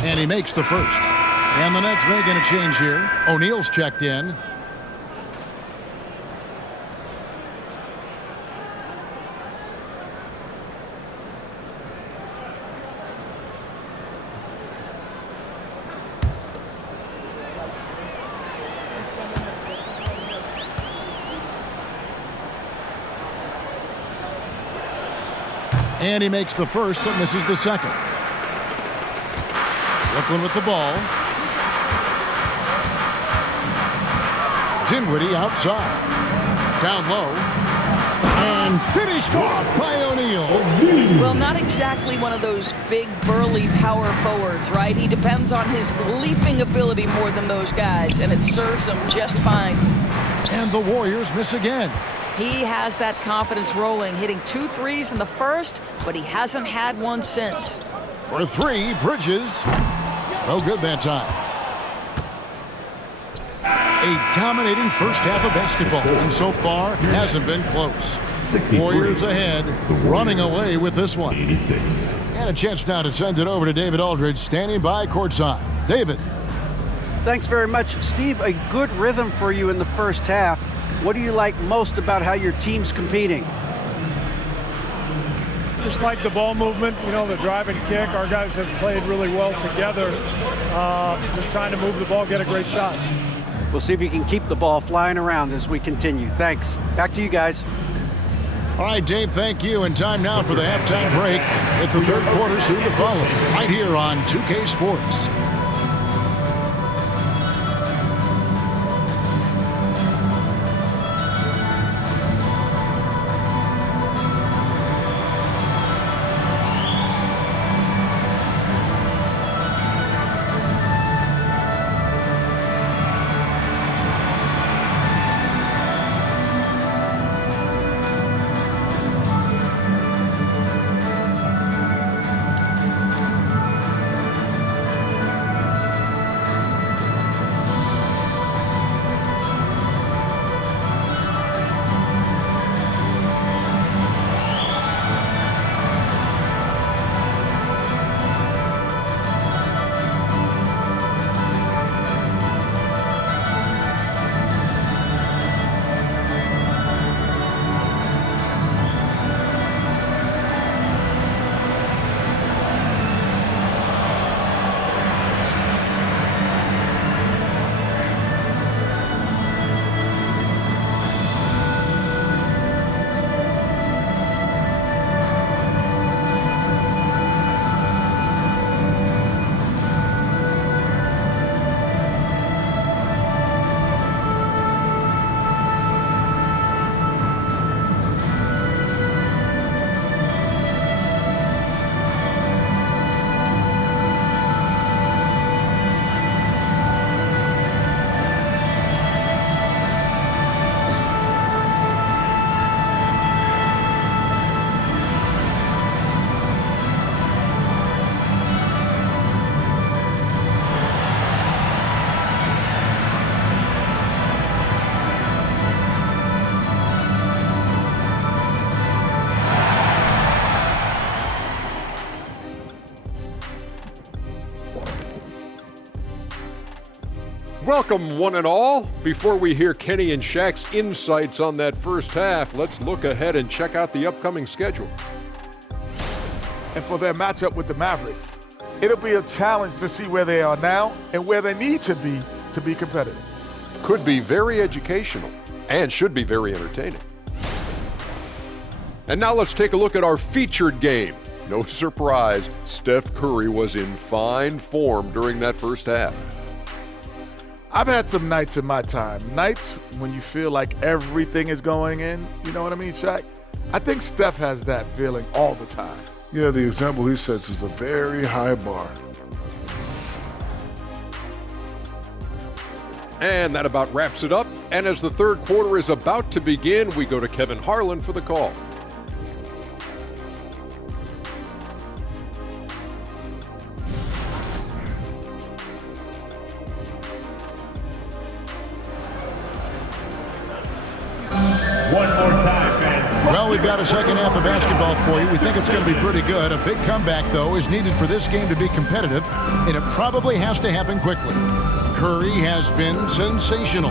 And he makes the first. And the Nets making a change here. O'Neal's checked in. And he makes the first, but misses the second. Brooklyn with the ball. Dinwiddie outside. Down low. And finished off by O'Neal. Well, not exactly one of those big, burly power forwards, right? He depends on his leaping ability more than those guys, and it serves him just fine. And the Warriors miss again. He has that confidence rolling, hitting 2 threes in the first, but he hasn't had one since. For 3, Bridges. No good that time. A dominating first half of basketball, and so far hasn't been close. Warriors ahead, running away with this one. 86. And a chance now to send it over to David Aldridge, standing by courtside. David. Thanks very much, Steve. A good rhythm for you in the first half. What do you like most about how your team's competing? Just like the ball movement, you know, the drive and kick. Our guys have played really well together. Just trying to move the ball, get a great shot. We'll see if you can keep the ball flying around as we continue. Thanks. Back to you guys. All right, Dave, thank you. And time now for the halftime break. With the third quarter soon to follow, right here on 2K Sports. Welcome, one and all. Before we hear Kenny and Shaq's insights on that first half, let's look ahead and check out the upcoming schedule. And for their matchup with the Mavericks, it'll be a challenge to see where they are now and where they need to be competitive. Could be very educational and should be very entertaining. And now let's take a look at our featured game. No surprise, Steph Curry was in fine form during that first half. I've had some nights in my time, nights when you feel like everything is going in, you know what I mean, Shaq? I think Steph has that feeling all the time. Yeah, the example he sets is a very high bar. And that about wraps it up. And as the third quarter is about to begin, we go to Kevin Harlan for the call. Well, we've got a second half of basketball for you. We think it's going to be pretty good. A big comeback, though, is needed for this game to be competitive, and it probably has to happen quickly. Curry has been sensational.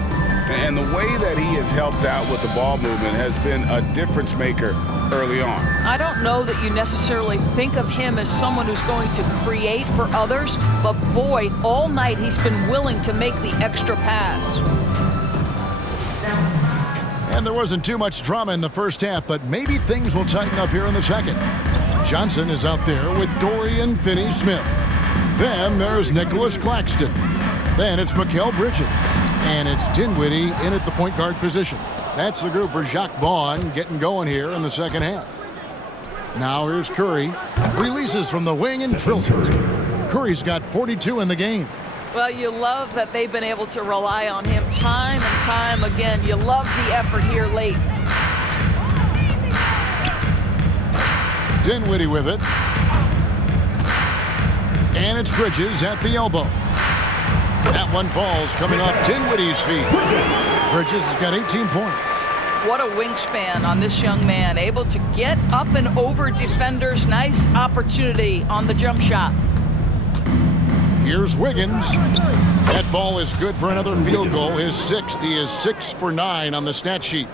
And the way that he has helped out with the ball movement has been a difference maker early on. I don't know that you necessarily think of him as someone who's going to create for others, but boy, all night he's been willing to make the extra pass. And there wasn't too much drama in the first half, but maybe things will tighten up here in the second. Johnson is out there with Dorian Finney-Smith. Then there's Nicholas Claxton. Then it's Mikal Bridges. And it's Dinwiddie in at the point guard position. That's the group for Jacques Vaughn getting going here in the second half. Now here's Curry. Releases from the wing and drills it. Curry's got 42 in the game. Well, you love that they've been able to rely on him time and time again. You love the effort here late. Dinwiddie with it. And it's Bridges at the elbow. That one falls coming off Dinwiddie's feet. Bridges has got 18 points. What a wingspan on this young man. Able to get up and over defenders. Nice opportunity on the jump shot. Here's Wiggins. That ball is good for another field goal. His sixth. He is 6 for 9 on the stat sheet.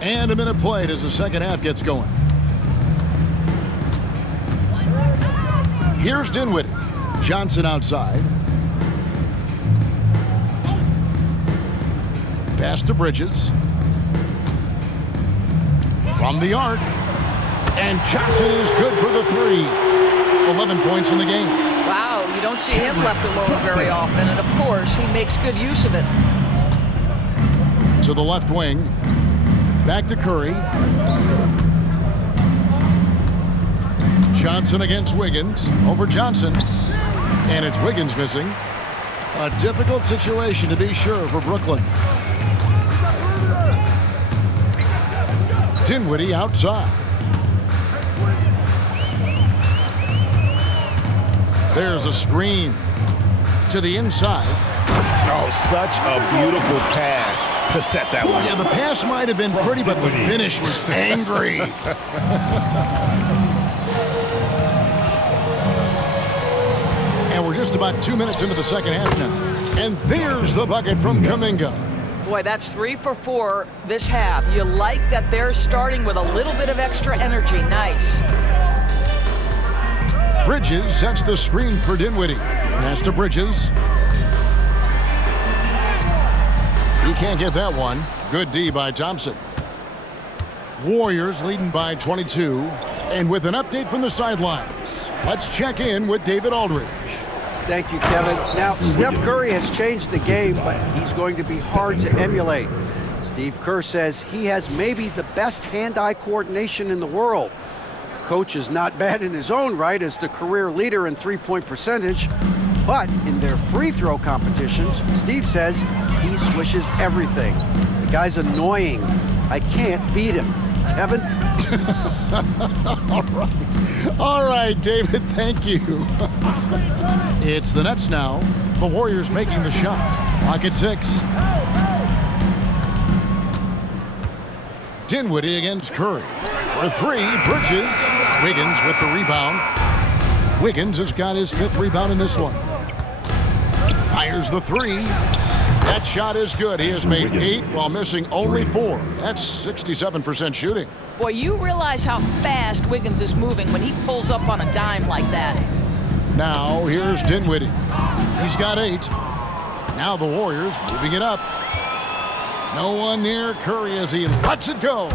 And a minute played as the second half gets going. Here's Dinwiddie. Johnson outside. Pass to Bridges. From the arc. And Johnson is good for the three. 11 points in the game. Wow, you don't see him left alone very often, and of course, he makes good use of it. To the left wing. Back to Curry. Johnson against Wiggins. Over Johnson. And it's Wiggins missing. A difficult situation to be sure for Brooklyn. Dinwiddie outside. There's a screen to the inside. Oh, such a beautiful pass to set that one. Yeah, the pass might have been pretty, but the finish was angry. And we're just about 2 minutes into the second half now. And there's the bucket from Kuminga. Boy, that's 3 for 4 this half. You like that they're starting with a little bit of extra energy. Nice. Bridges sets the screen for Dinwiddie. Pass to Bridges. He can't get that one. Good D by Thompson. Warriors leading by 22. And with an update from the sidelines, let's check in with David Aldridge. Thank you, Kevin. Now, Steph Curry has changed the game, but he's going to be hard to emulate. Steve Kerr says he has maybe the best hand-eye coordination in the world. Coach is not bad in his own right as the career leader in three-point percentage, but in their free throw competitions, Steve says he swishes everything. The guy's annoying. I can't beat him. Kevin? All right, David, thank you. It's the Nets now. The Warriors making the shot. Clock at 6. Dinwiddie against Curry. For 3, Bridges. Wiggins with the rebound. Wiggins has got his 5th rebound in this one. Fires the three. That shot is good. He has made 8 while missing only 4. That's 67% shooting. Boy, you realize how fast Wiggins is moving when he pulls up on a dime like that. Now here's Dinwiddie. He's got 8. Now the Warriors moving it up. No one near Curry as he lets it go.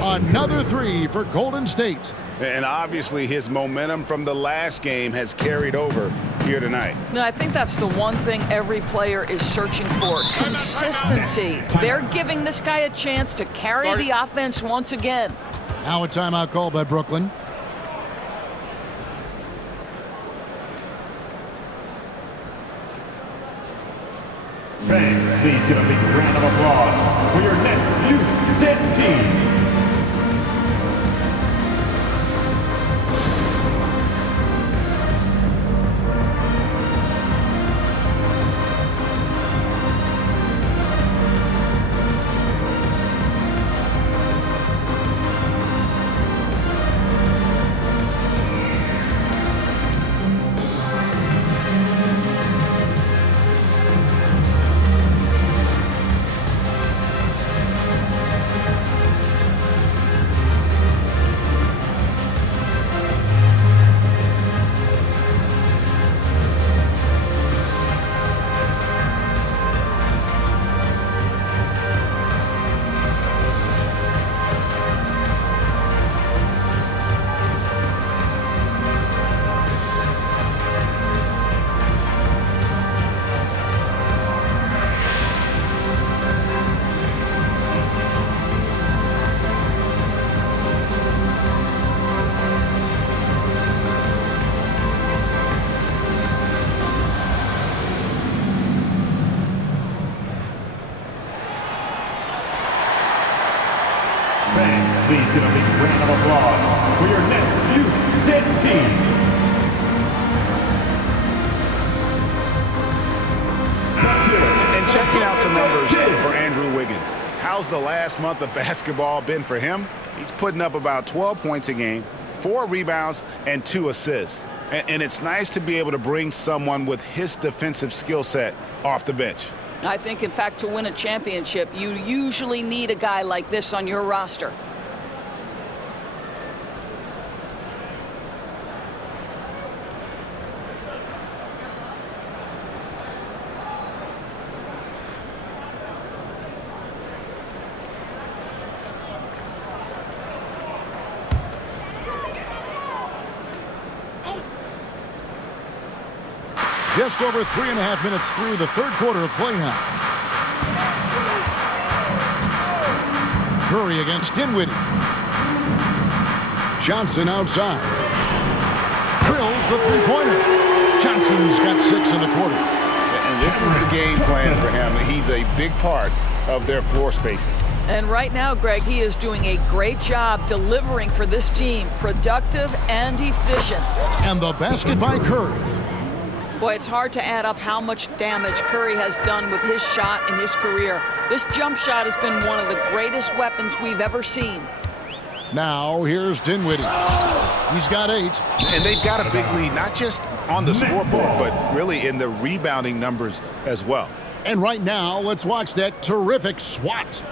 Another 3 for Golden State. And obviously his momentum from the last game has carried over here tonight. No, I think that's the one thing every player is searching for. Consistency. They're giving this guy a chance to carry the offense once again. Now a timeout called by Brooklyn. Fans, please give a big round of applause for your next Youth 10 team. Please give a big round of applause for your next Youth 10 team. And checking out some numbers for Andrew Wiggins. How's the last month of basketball been for him? He's putting up about 12 points a game, 4 rebounds, and 2 assists. And it's nice to be able to bring someone with his defensive skill set off the bench. I think, in fact, to win a championship, you usually need a guy like this on your roster. Just over 3.5 minutes through the third quarter of play now. Curry against Dinwiddie. Johnson outside. Drills the three-pointer. Johnson's got 6 in the quarter. And this is the game plan for him. He's a big part of their floor spacing. And right now, Greg, he is doing a great job delivering for this team. Productive and efficient. And the basket by Curry. Boy, it's hard to add up how much damage Curry has done with his shot in his career. This jump shot has been one of the greatest weapons we've ever seen. Now here's Dinwiddie. He's got 8. And they've got a big lead, not just on the scoreboard, but really in the rebounding numbers as well. And right now, let's watch that terrific swat.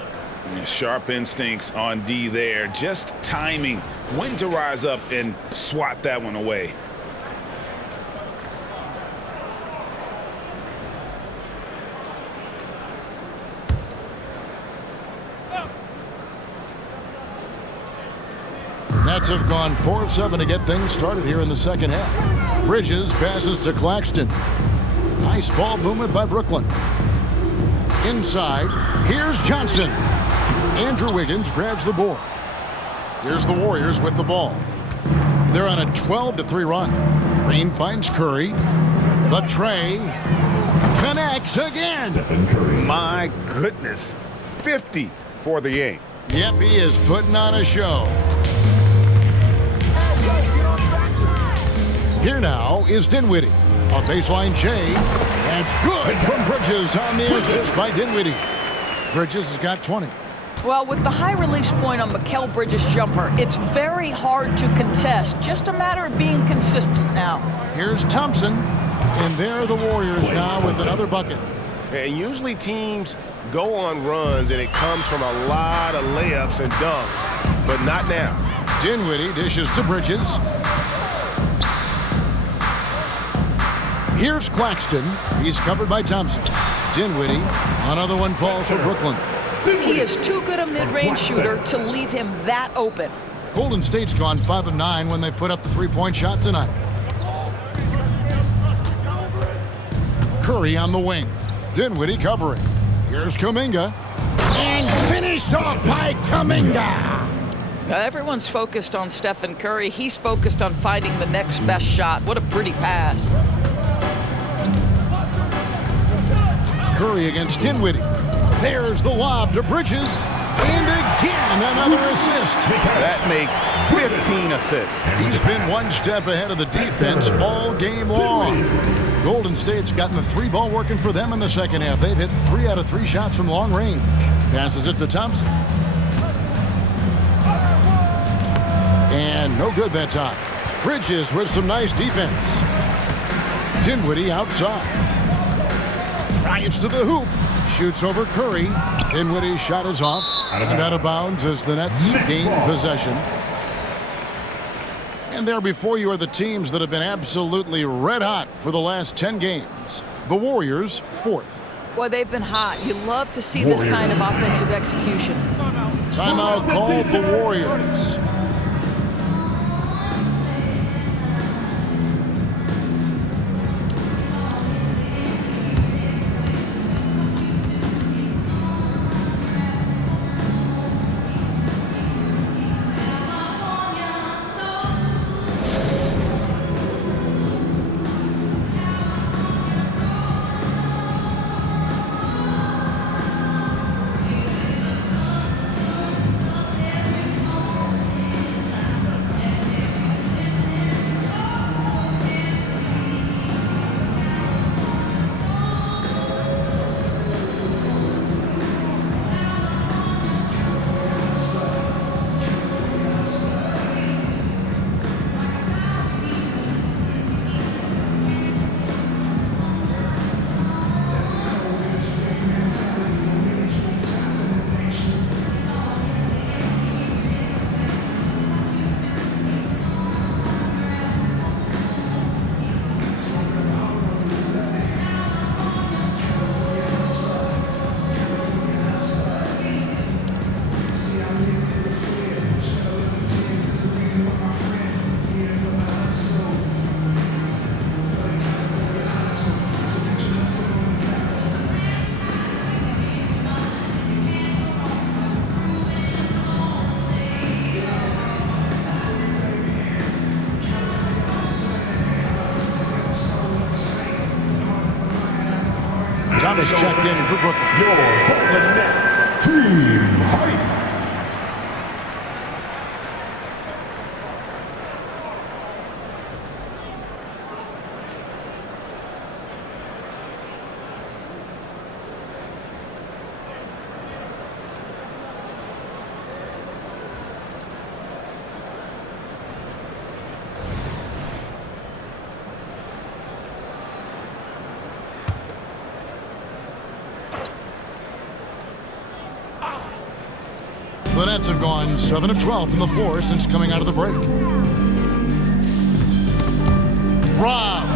Sharp instincts on D there. Just timing when to rise up and swat that one away. Nets have gone 4 of 7 to get things started here in the second half. Bridges passes to Claxton. Nice ball movement by Brooklyn. Inside, here's Johnson. Andrew Wiggins grabs the board. Here's the Warriors with the ball. They're on a 12-3 run. Green finds Curry. The tray connects again. My goodness, 50 for the game. Yep, he is putting on a show. Here now is Dinwiddie. On baseline J. That's good from Bridges on the assist by Dinwiddie. Bridges has got 20. Well, with the high release point on Mikal Bridges' jumper, it's very hard to contest. Just a matter of being consistent now. Here's Thompson. And there the Warriors now with another bucket. And usually teams go on runs, and it comes from a lot of layups and dunks, but not now. Dinwiddie dishes to Bridges. Here's Claxton. He's covered by Thompson. Dinwiddie. Another one falls for Brooklyn. He is too good a mid-range shooter to leave him that open. Golden State's gone 5 of 9 when they put up the three-point shot tonight. Curry on the wing. Dinwiddie covering. Here's Kuminga. And finished off by Kuminga. Everyone's focused on Stephen Curry. He's focused on finding the next best shot. What a pretty pass. Curry against Dinwiddie. There's the lob to Bridges. And again, another assist. That makes 15 assists. He's been one step ahead of the defense all game long. Golden State's gotten the three ball working for them in the second half. They've hit 3 out of 3 shots from long range. Passes it to Thompson. And no good that time. Bridges with some nice defense. Dinwiddie outside. Drives to the hoop. Shoots over Curry. Dinwiddie's shot is off. And out of bounds as the Nets gain possession. And there before you are the teams that have been absolutely red hot for the last 10 games. The Warriors, 4th. Boy, they've been hot. You love to see this kind of offensive execution. Timeout called the Warriors. Thomas checked in for Brooklyn. Your Brooklyn Nets team hype. The Nets have gone 7 of 12 from the floor since coming out of the break. Rob.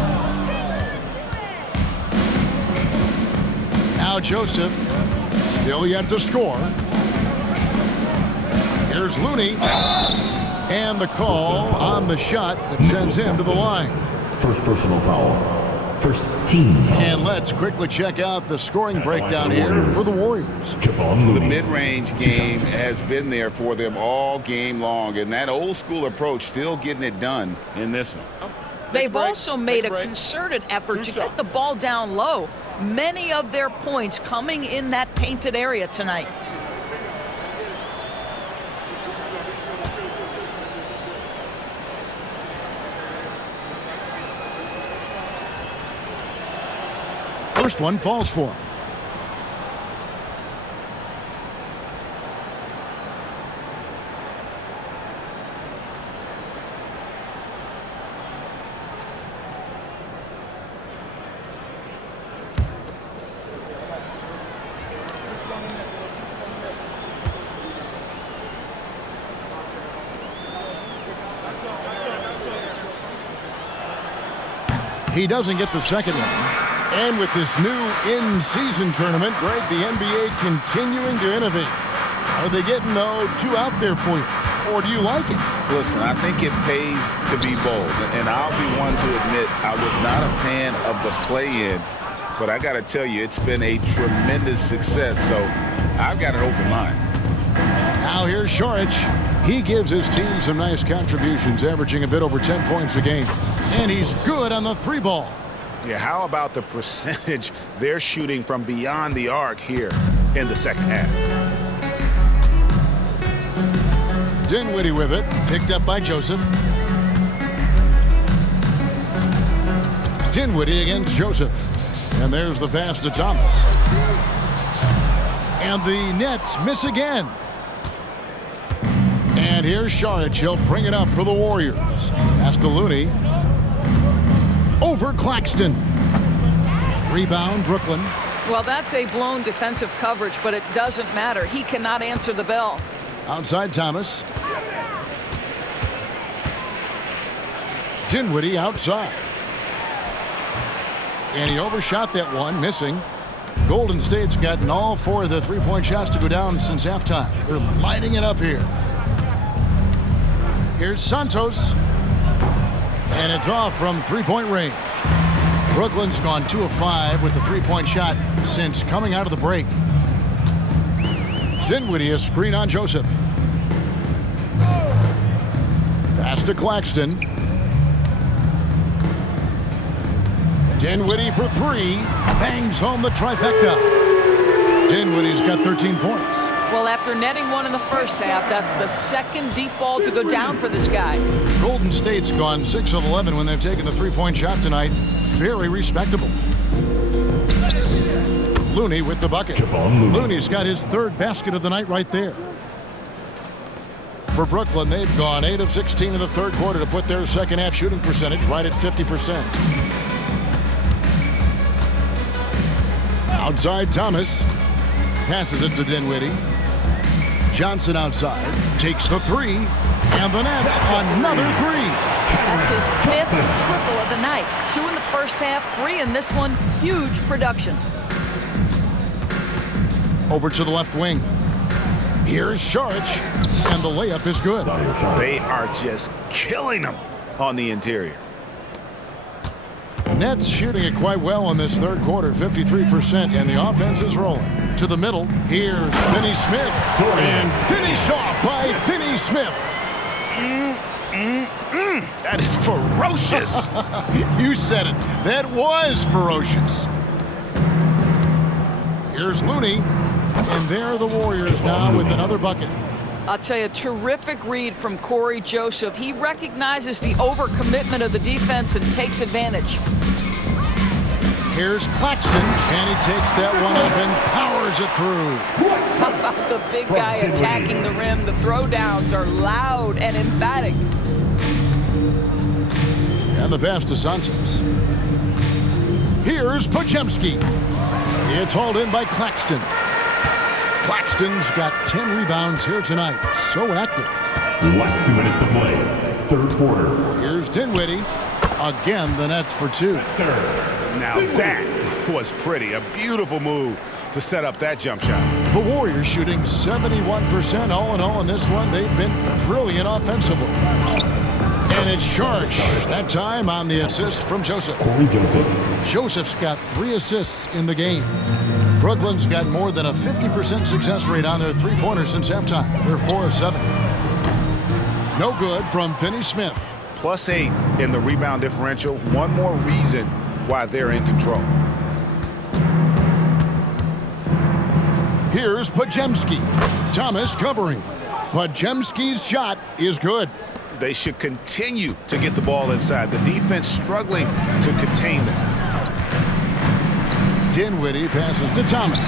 Now Joseph, still yet to score. Here's Looney. And the call on the shot that sends him to the line. First personal foul. First team foul. And let's quickly check out the scoring breakdown here for the Warriors. The mid-range game has been there for them all game long, and that old school approach still getting it done in this one. They've also made a concerted effort to get the ball down low. Many of their points coming in that painted area tonight. First one falls for him. He doesn't get the second one. And with this new in-season tournament, Greg, the NBA continuing to innovate. Are they getting, though, too out there for you? Or do you like it? Listen, I think it pays to be bold. And I'll be one to admit I was not a fan of the play-in. But I got to tell you, it's been a tremendous success. So I've got an open mind. Now here's Šorić. He gives his team some nice contributions, averaging a bit over 10 points a game. And he's good on the three ball. Yeah, how about the percentage they're shooting from beyond the arc here in the second half? Dinwiddie with it, picked up by Joseph. Dinwiddie against Joseph. And there's the pass to Thomas. And the Nets miss again. And here's Šorić. He'll bring it up for the Warriors. Pass to Looney. Over Claxton. Rebound, Brooklyn. Well, that's a blown defensive coverage, but it doesn't matter. He cannot answer the bell. Outside Thomas. Dinwiddie outside. And he overshot that one, missing. Golden State's gotten all 4 of the three-point shots to go down since halftime. They're lighting it up here. Here's Santos. And it's off from three-point range. Brooklyn's gone 2 of 5 with the three-point shot since coming out of the break. Dinwiddie, a screen on Joseph. Pass to Claxton. Dinwiddie for 3. Bangs home the trifecta. Dinwiddie's got 13 points. Well, after netting one in the first half, that's the second deep ball to go down for this guy. Golden State's gone 6 of 11 when they've taken the three-point shot tonight. Very respectable. Looney with the bucket. Looney's got his 3rd basket of the night right there. For Brooklyn, they've gone 8 of 16 in the third quarter to put their second half shooting percentage right at 50%. Outside Thomas. Passes it to Dinwiddie. Johnson outside. Takes the 3. And the Nets another 3. That's his 5th triple of the night. 2 in the first half, 3 in this one. Huge production. Over to the left wing. Here's Šorić. And the layup is good. They are just killing them on the interior. Nets shooting it quite well in this third quarter, 53%, and the offense is rolling. To the middle, here's Finney Smith, and finish off by Finney Smith. That is ferocious. You said it. That was ferocious. Here's Looney, and there are the Warriors now with another bucket. I'll tell you, a terrific read from Corey Joseph. He recognizes the overcommitment of the defense and takes advantage. Here's Claxton, and he takes that one up and powers it through. How about the big guy attacking the rim? The throwdowns are loud and emphatic. And the pass to Santos. Here's Podziemski. It's hauled in by Claxton. Claxton's got 10 rebounds here tonight. So active. Last 2 minutes to play. Third quarter. Here's Dinwiddie. Again, the Nets for 2. Now that was pretty. A beautiful move to set up that jump shot. The Warriors shooting 71% all in all in this one. They've been brilliant offensively. And it's Šorić. That time on the assist from Joseph. Joseph's got 3 assists in the game. Brooklyn's got more than a 50% success rate on their three-pointers since halftime. They're 4 of 7. No good from Finney Smith. +8 in the rebound differential. One more reason why they're in control. Here's Podziemski. Thomas covering. Podziemski's shot is good. They should continue to get the ball inside. The defense struggling to contain them. Dinwiddie passes to Thomas.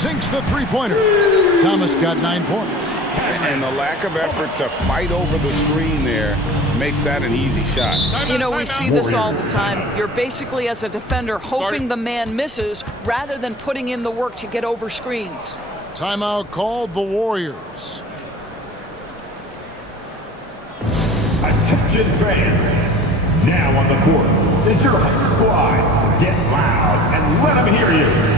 Sinks the three-pointer. Thomas got 9 points. And the lack of effort to fight over the screen there makes that an easy shot. You know, we see this all the time. You're basically, as a defender, hoping the man misses rather than putting in the work to get over screens. Timeout called the Warriors. Attention fans. Now on the court is your Hunt Squad. Get loud and let them hear you.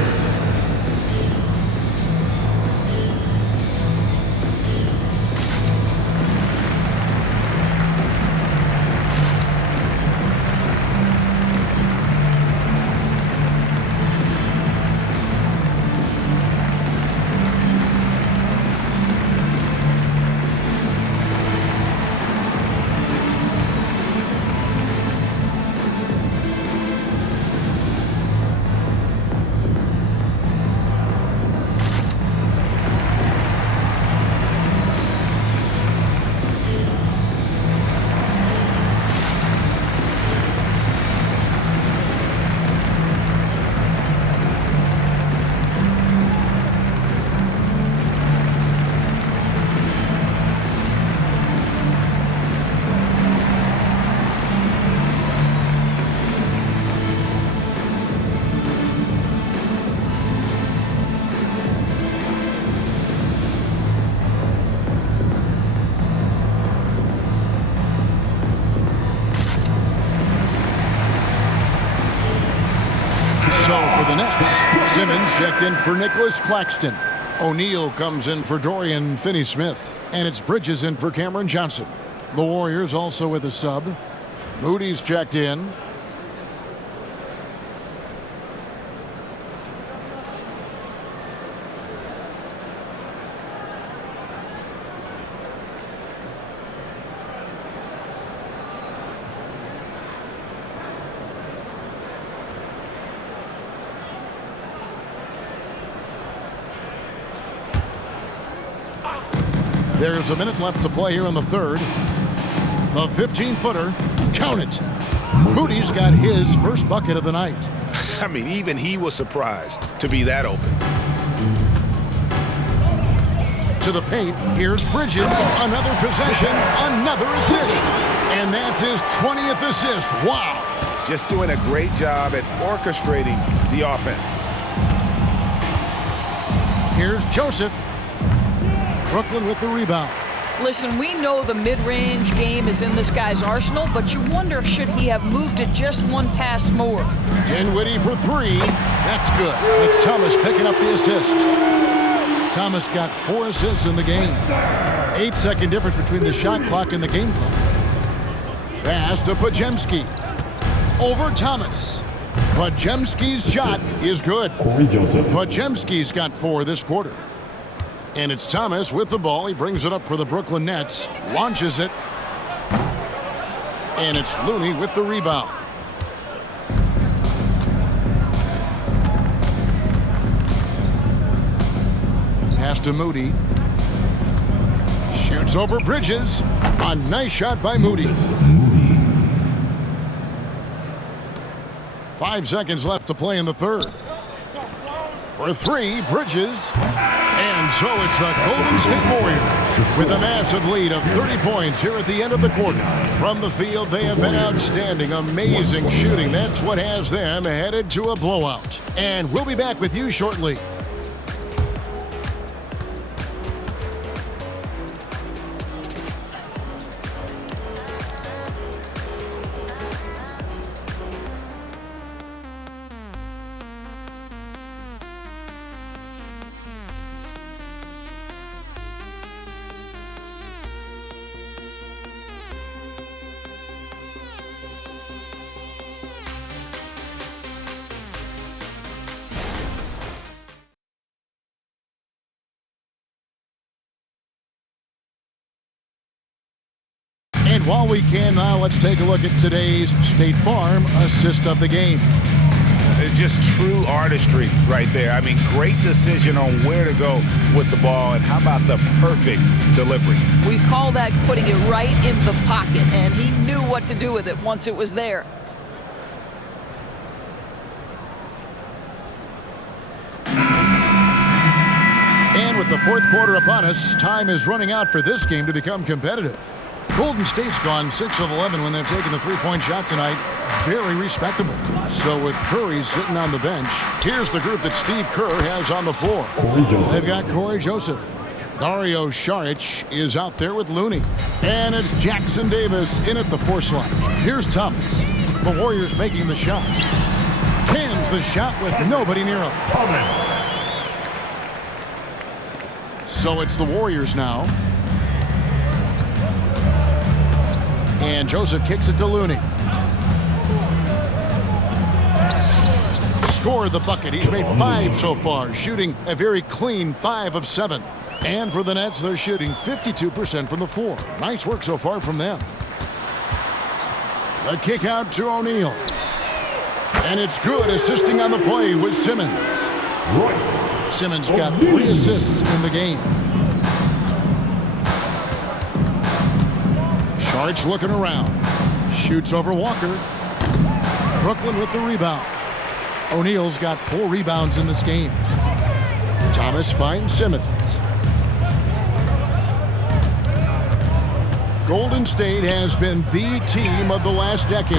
So for the Nets, Simmons checked in for Nicholas Claxton. O'Neal comes in for Dorian Finney-Smith. And it's Bridges in for Cameron Johnson. The Warriors also with a sub. Moody's checked in. There's a minute left to play here in the third. The 15-footer, count it. Moody's got his first bucket of the night. I mean, even he was surprised to be that open. To the paint, here's Bridges. Another possession, another assist. And that's his 20th assist. Wow. Just doing a great job at orchestrating the offense. Here's Joseph. Brooklyn with the rebound. Listen, we know the mid-range game is in this guy's arsenal, but you wonder, should he have moved it just one pass more? Dinwiddie for three. That's good. And it's Thomas picking up the assist. Thomas got 4 assists in the game. 8-second difference between the shot clock and the game clock. Pass to Podziemski. Over Thomas. Podziemski's shot is good. Podziemski's got 4 this quarter. And it's Thomas with the ball. He brings it up for the Brooklyn Nets. Launches it. And it's Looney with the rebound. Pass to Moody. Shoots over Bridges. A nice shot by Moody. 5 seconds left to play in the third. For 3, Bridges. And so it's the Golden State Warriors with a massive lead of 30 points here at the end of the quarter. From the field, they have been outstanding, amazing shooting. That's what has them headed to a blowout. And we'll be back with you shortly. And while we can now, let's take a look at today's State Farm assist of the game. It's just true artistry right there. I mean, great decision on where to go with the ball, and how about the perfect delivery? We call that putting it right in the pocket, and he knew what to do with it once it was there. And with the fourth quarter upon us, time is running out for this game to become competitive. Golden State's gone 6 of 11 when they've taken the three-point shot tonight. Very respectable. So with Curry sitting on the bench, here's the group that Steve Kerr has on the floor. They've got Corey Joseph, Dario Saric is out there with Looney. And it's Jackson Davis in at the 4 slot. Here's Thomas. The Warriors making the shot. Cans the shot with nobody near him. So it's the Warriors now. And Joseph kicks it to Looney. Scored the bucket. He's made 5 so far, shooting a very clean 5 of 7. And for the Nets, they're shooting 52% from the floor. Nice work so far from them. The kick out to O'Neal. And it's good, assisting on the play with Simmons. Simmons got 3 assists in the game. Saric looking around. Shoots over Walker. Brooklyn with the rebound. O'Neal's got 4 rebounds in this game. Thomas finds Simmons. Golden State has been the team of the last decade.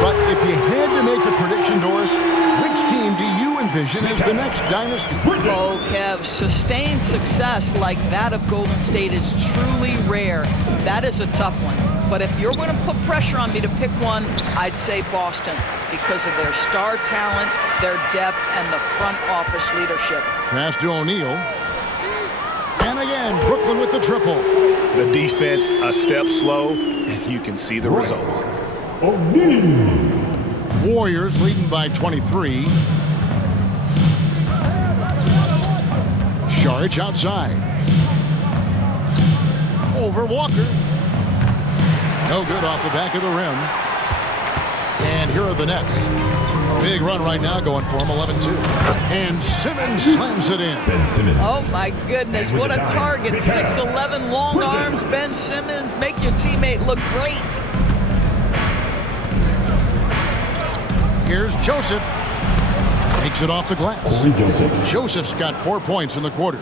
But if you had to make a prediction, Doris, which team do you envision as the next dynasty? Oh, Kev, sustained success like that of Golden State is truly rare. That is a tough one. But if you're going to put pressure on me to pick one, I'd say Boston because of their star talent, their depth, and the front office leadership. Pass to O'Neal. And again, Brooklyn with the triple. The defense a step slow, and you can see the results. Warriors leading by 23. Saric outside. Over Walker. No good off the back of the rim. And here are the Nets. Big run right now going for him, 11-2. And Simmons slams it in. Oh, my goodness. What a target. 6'11", long arms. Ben Simmons, make your teammate look great. Here's Joseph. Takes it off the glass. Joseph's got 4 points in the quarter.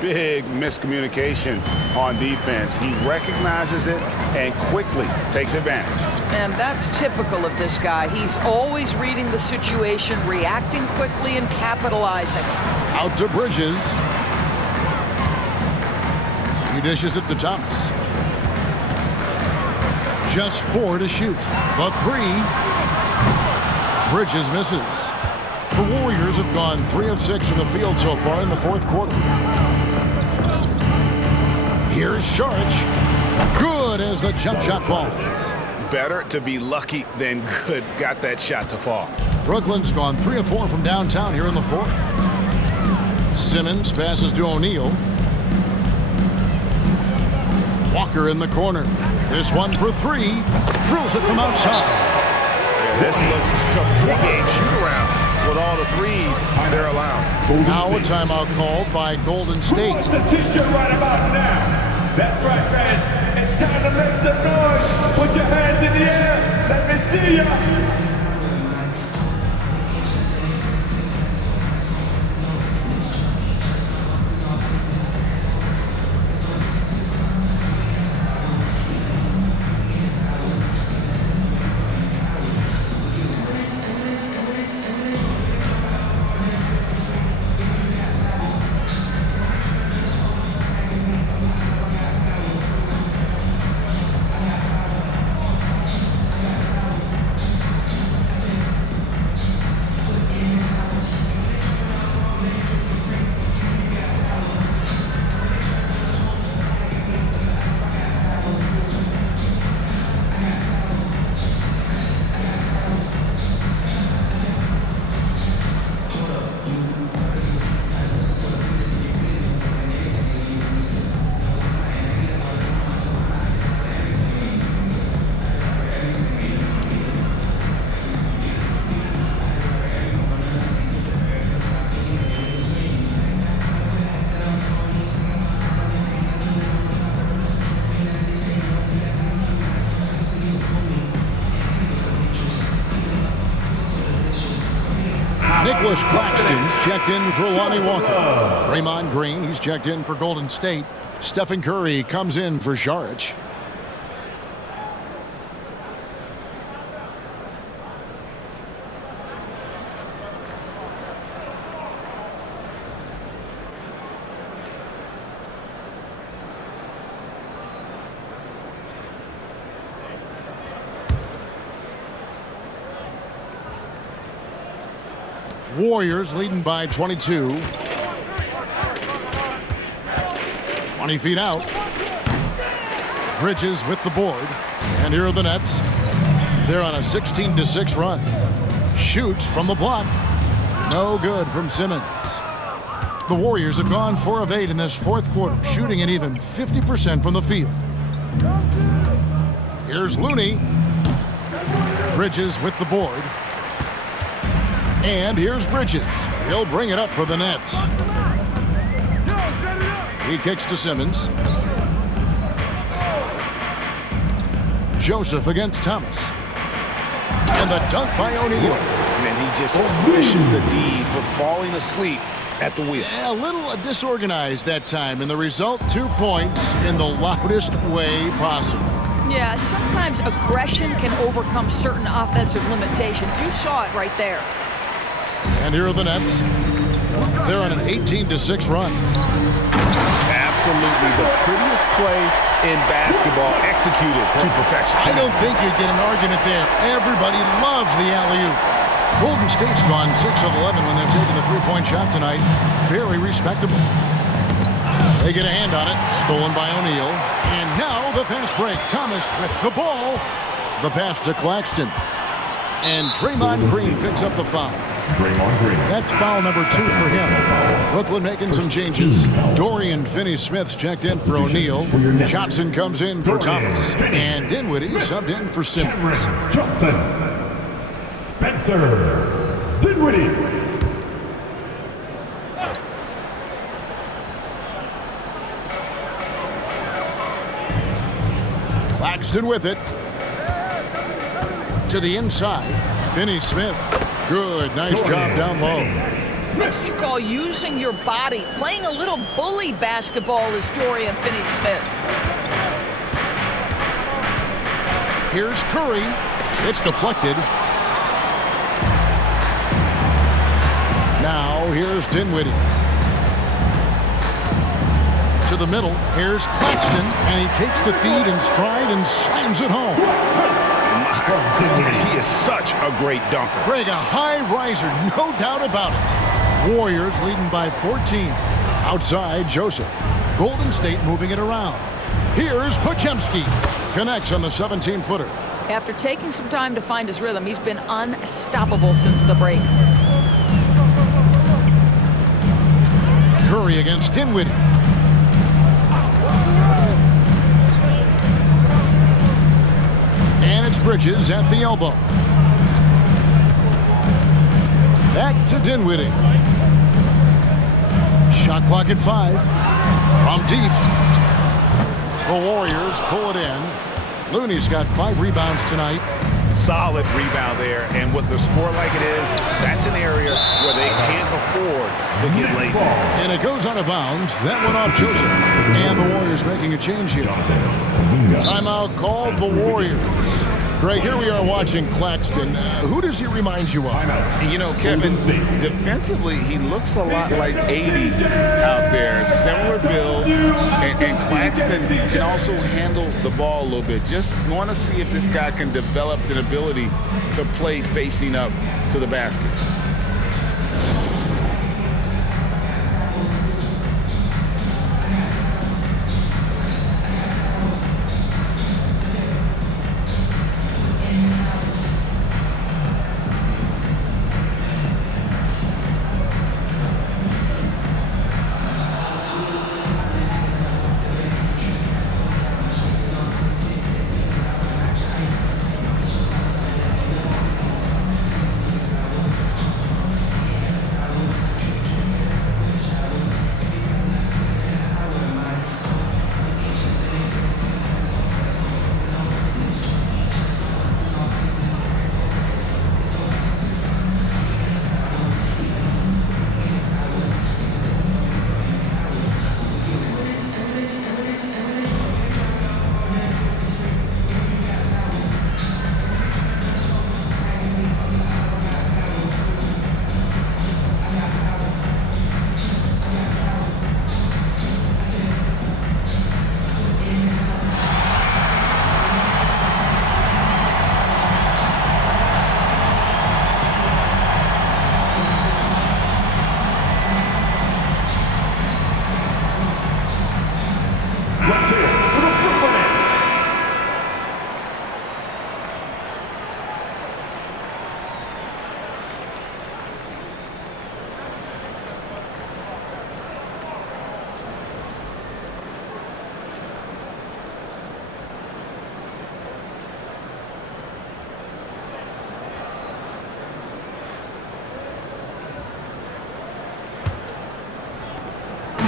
Big miscommunication on defense. He recognizes it and quickly takes advantage. And that's typical of this guy. He's always reading the situation, reacting quickly, and capitalizing. Out to Bridges. He dishes it to Thomas. Just 4 to shoot. The 3. Bridges misses. The Warriors have gone 3 of 6 from the field so far in the 4th quarter. Here's Saric. Good as the jump shot falls. Better to be lucky than good. Got that shot to fall. Brooklyn's gone 3 of 4 from downtown here in the 4th. Simmons passes to O'Neal. Walker in the corner. This one for 3. Drills it from outside. This looks like a pregame shoot-around with all the threes they're allowed. Now a timeout called by Golden State. What's the t-shirt right about now? That's right, fans. It's time to make some noise. Put your hands in the air. Let me see ya. Nicholas Claxton's checked in for Lonnie Walker. Draymond Green, he's checked in for Golden State. Stephen Curry comes in for Saric. Warriors leading by 22. 20 feet out. Bridges with the board. And here are the Nets. They're on a 16-6 run. Shoots from the block. No good from Simmons. The Warriors have gone 4 of 8 in this fourth quarter, shooting at even 50% from the field. Here's Looney. Bridges with the board. And here's Bridges. He'll bring it up for the Nets. He kicks to Simmons. Joseph against Thomas. And the dunk by O'Neal. And he just punishes the D for falling asleep at the wheel. A little disorganized that time, and the result, 2 points in the loudest way possible. Yeah, sometimes aggression can overcome certain offensive limitations. You saw it right there. And here are the Nets. They're on an 18-6 run. Absolutely the prettiest play in basketball, executed to perfection. I don't think you'd get an argument there. Everybody loves the alley-oop. Golden State's gone 6 of 11 when they've taken the three-point shot tonight. Very respectable. They get a hand on it. Stolen by O'Neal. And now the fast break. Thomas with the ball. The pass to Claxton. And Draymond Green picks up the foul. That's foul number 2 for him. Brooklyn making some changes. Dorian Finney-Smith's checked in for O'Neal. Johnson comes in for Thomas. And Dinwiddie subbed in for Simmons. Johnson. Spencer Dinwiddie. Claxton with it. To the inside. Finney-Smith. Good. Nice job down low. That's what you call using your body. Playing a little bully basketball is Dorian Finney-Smith. Here's Curry. It's deflected. Now here's Dinwiddie. To the middle. Here's Claxton. And he takes the feed in stride and slams it home. My goodness, he is such a great dunker. Greg, a high riser, no doubt about it. Warriors leading by 14. Outside, Joseph. Golden State moving it around. Here's Podziemski. Connects on the 17-footer. After taking some time to find his rhythm, he's been unstoppable since the break. Curry against Dinwiddie. And it's Bridges at the elbow. Back to Dinwiddie. Shot clock at 5. From deep. The Warriors pull it in. Looney's got 5 rebounds tonight. Solid rebound there, and with the score like it is, that's an area where they can't afford to get lazy. And it goes out of bounds. That went off Joseph. And the Warriors making a change here. Timeout called the Warriors. Greg, here we are watching Claxton. Who does he remind you of? You know, Kevin, defensively, he looks a lot like 80 out there. Similar build, and Claxton can also handle the ball a little bit. Just want to see if this guy can develop an ability to play facing up to the basket. Let's hear it for the Brooklyn Nets.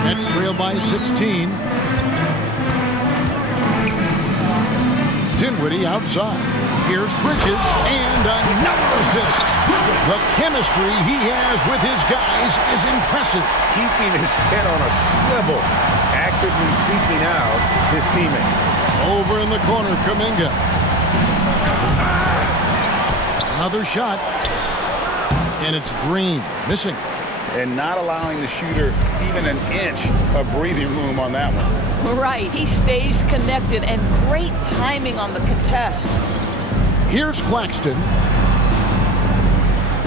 Nets trail by 16. Dinwiddie outside. Here's Bridges and another assist. The chemistry he has with his guys is impressive. Keeping his head on a swivel, actively seeking out his teammate. Over in the corner, Kuminga. Another shot. And it's Green, missing. And not allowing the shooter even an inch of breathing room on that one. Right, he stays connected, and great timing on the contest. Here's Claxton.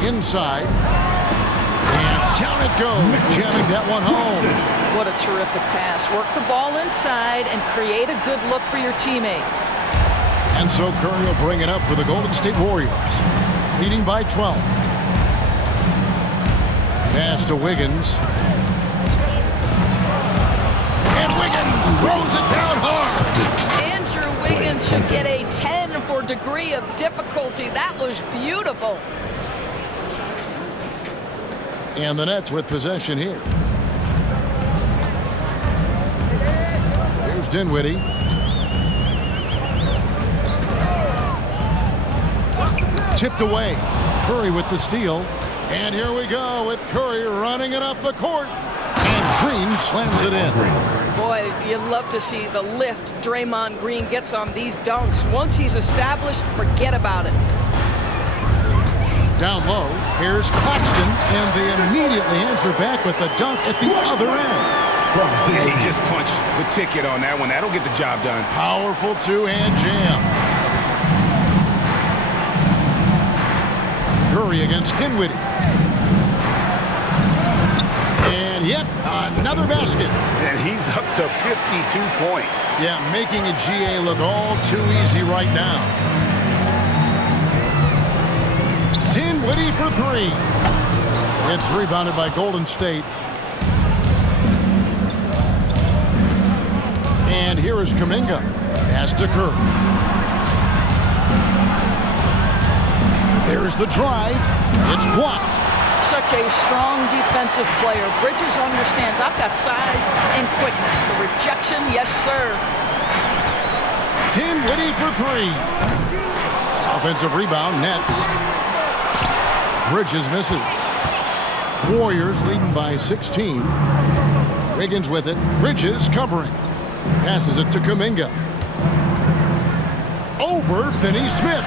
Inside. And down it goes, jamming that one home. What a terrific pass. Work the ball inside and create a good look for your teammate. And so Curry will bring it up for the Golden State Warriors, leading by 12. Pass to Wiggins. And Wiggins throws it down hard. Andrew Wiggins should get a 10 for degree of difficulty. That was beautiful. And the Nets with possession here. Here's Dinwiddie. Tipped away. Curry with the steal. And here we go with Curry running it up the court. And Green slams it in. Boy, you love to see the lift Draymond Green gets on these dunks. Once he's established, forget about it. Down low, here's Claxton, and they immediately answer back with the dunk at the other end. Yeah, he just punched the ticket on that one. That'll get the job done. Powerful two-hand jam. Curry against Dinwiddie. And yet another basket. And he's up to 52 points. Yeah, making a GA look all too easy right now. Dinwiddie for three. It's rebounded by Golden State. And here is Kuminga. Pass to Curry. There's the drive. It's blocked. Such a strong defensive player. Bridges understands I've got size and quickness. The rejection, yes, sir. Dinwiddie for three. Offensive rebound, Nets. Bridges misses. Warriors leading by 16. Wiggins with it. Bridges covering. Passes it to Kuminga. Over Finney-Smith.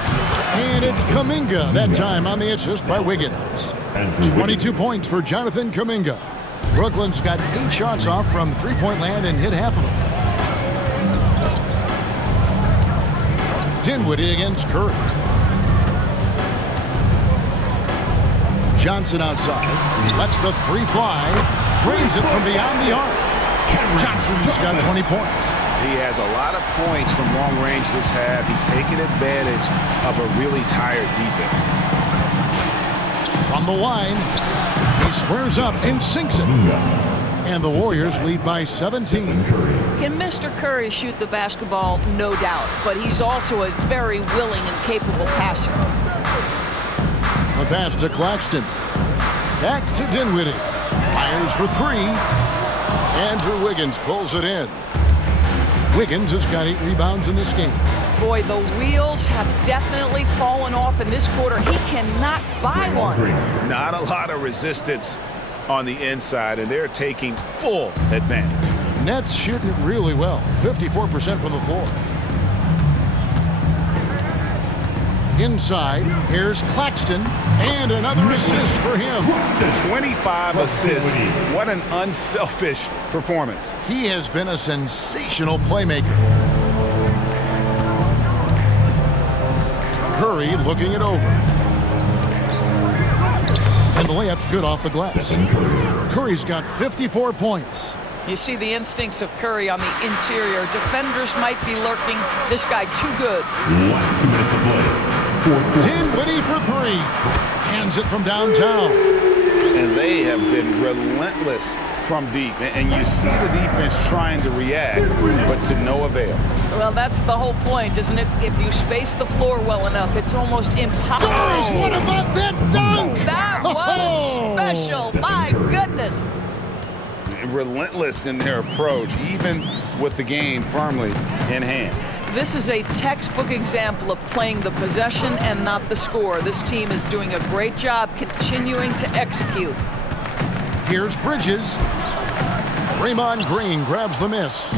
And it's Kuminga that time on the assist by Wiggins. 22 points for Jonathan Kuminga. Brooklyn's got 8 shots off from three-point land and hit half of them. Dinwiddie against Curry. Johnson outside. Lets the three fly. Drains it from beyond the arc. Johnson's got 20 points. He has a lot of points from long range this half. He's taken advantage of a really tired defense. From the line, he squares up and sinks it. And the Warriors lead by 17. Can Mr. Curry shoot the basketball? No doubt. But he's also a very willing and capable passer. A pass to Claxton. Back to Dinwiddie. Fires for three. Andrew Wiggins pulls it in. Wiggins has got 8 rebounds in this game. Boy, the wheels have definitely fallen off in this quarter. He cannot buy one. Not a lot of resistance on the inside, and they're taking full advantage. Nets shooting it really well. 54% from the floor. Inside, here's Claxton, and another assist for him. 25 assists. What an unselfish performance. He has been a sensational playmaker. Curry looking it over. And the layup's good off the glass. Curry's got 54 points. You see the instincts of Curry on the interior. Defenders might be lurking. This guy too good. Last 2 minutes to play. Fourth quarter. Dinwiddie for 3. Hands it from downtown. And they have been relentless from deep. And you see the defense trying to react, but to no avail. Well, that's the whole point, isn't it? If you space the floor well enough, it's almost impossible. Guys, what about that dunk? That was special. My goodness. Relentless in their approach, even with the game firmly in hand. This is a textbook example of playing the possession and not the score. This team is doing a great job continuing to execute. Here's Bridges. Draymond Green grabs the miss.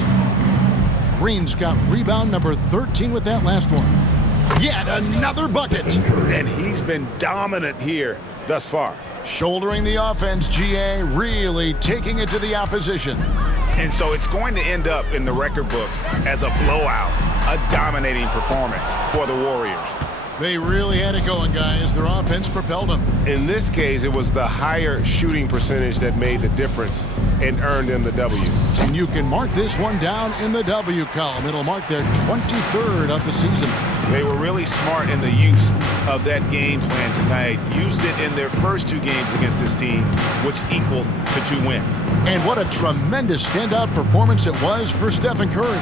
Green's got rebound number 13 with that last one. Yet another bucket. And he's been dominant here thus far. Shouldering the offense, GA, really taking it to the opposition. And so it's going to end up in the record books as a blowout, a dominating performance for the Warriors. They really had it going, guys. Their offense propelled them. In this case, it was the higher shooting percentage that made the difference and earned them the W. And you can mark this one down in the W column. It'll mark their 23rd of the season. They were really smart in the use of that game plan tonight. Used it in their first 2 games against this team, which equaled to 2 wins. And what a tremendous standout performance it was for Stephen Curry.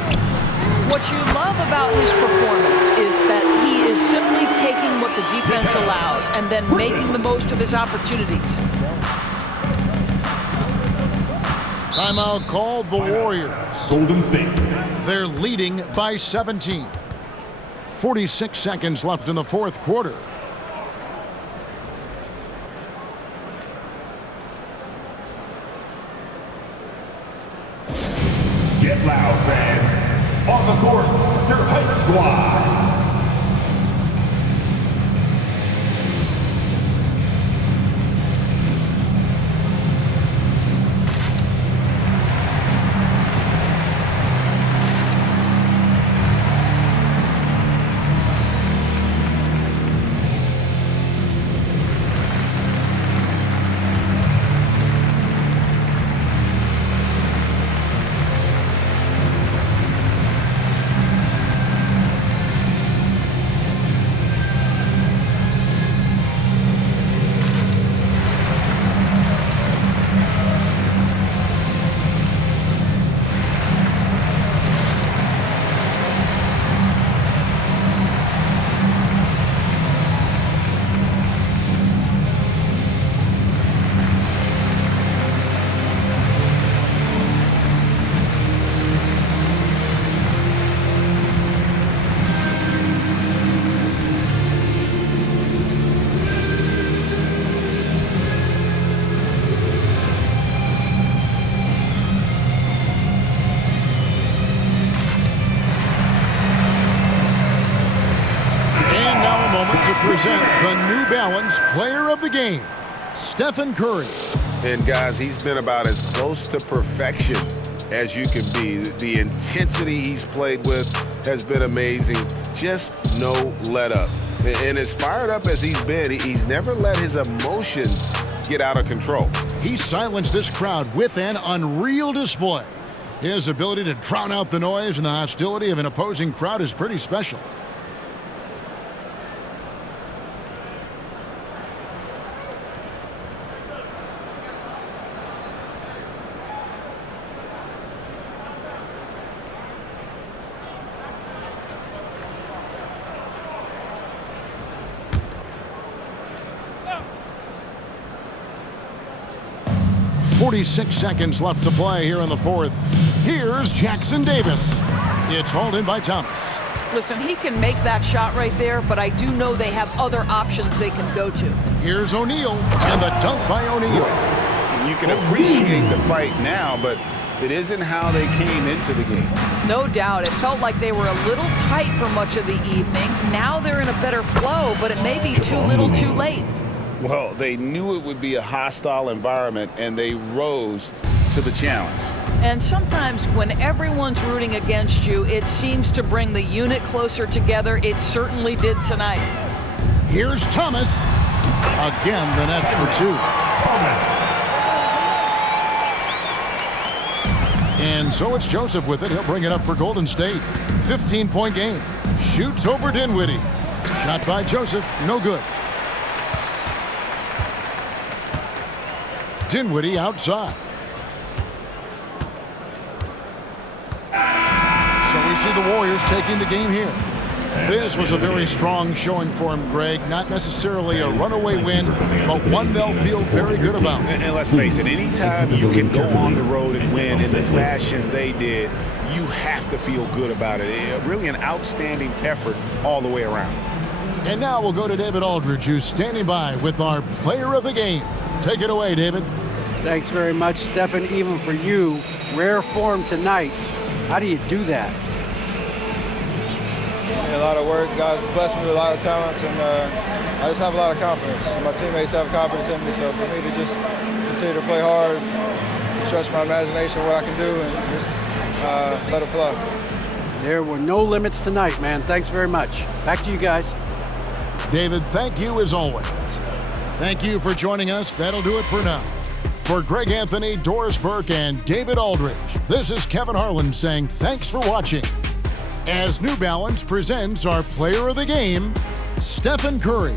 What you love about his performance is that he is simply taking what the defense allows and then making the most of his opportunities. Timeout called the Warriors. Golden State. They're leading by 17. 46 seconds left in the fourth quarter. Get loud, fans. On the court, your hype squad. Present the New Balance Player of the Game, Stephen Curry. And guys, he's been about as close to perfection as you can be. The intensity he's played with has been amazing. Just no let up. And as fired up as he's been, he's never let his emotions get out of control. He silenced this crowd with an unreal display. His ability to drown out the noise and the hostility of an opposing crowd is pretty special. .46 seconds left to play here in the fourth. Here's Jackson Davis. It's hauled in by Thomas. Listen, he can make that shot right there, but I do know they have other options they can go to. Here's O'Neal, and the dunk by O'Neal. You can appreciate the fight now, but it isn't how they came into the game. No doubt. It felt like they were a little tight for much of the evening. Now they're in a better flow, but it may be too little too late. Well, they knew it would be a hostile environment, and they rose to the challenge. And sometimes when everyone's rooting against you, it seems to bring the unit closer together. It certainly did tonight. Here's Thomas. Again, the Nets for 2. And so it's Joseph with it. He'll bring it up for Golden State. 15-point game. Shoots over Dinwiddie. Shot by Joseph. No good. Dinwiddie outside. So we see the Warriors taking the game here. This was a very strong showing for him, Greg. Not necessarily a runaway win, but one they'll feel very good about. And let's face it, anytime you can go on the road and win in the fashion they did, you have to feel good about it. Really an outstanding effort all the way around. And now we'll go to David Aldridge, who's standing by with our player of the game. Take it away, David. Thanks very much, Stephen. Even for you, rare form tonight. How do you do that? A lot of work. God's blessed me with a lot of talents, and I just have a lot of confidence. And my teammates have confidence in me, so for me to just continue to play hard, stretch my imagination, what I can do, and just let it flow. There were no limits tonight, man. Thanks very much. Back to you guys. David, thank you as always. Thank you for joining us. That'll do it for now. For Greg Anthony, Doris Burke, and David Aldridge, this is Kevin Harlan saying thanks for watching. As New Balance presents our player of the game, Stephen Curry.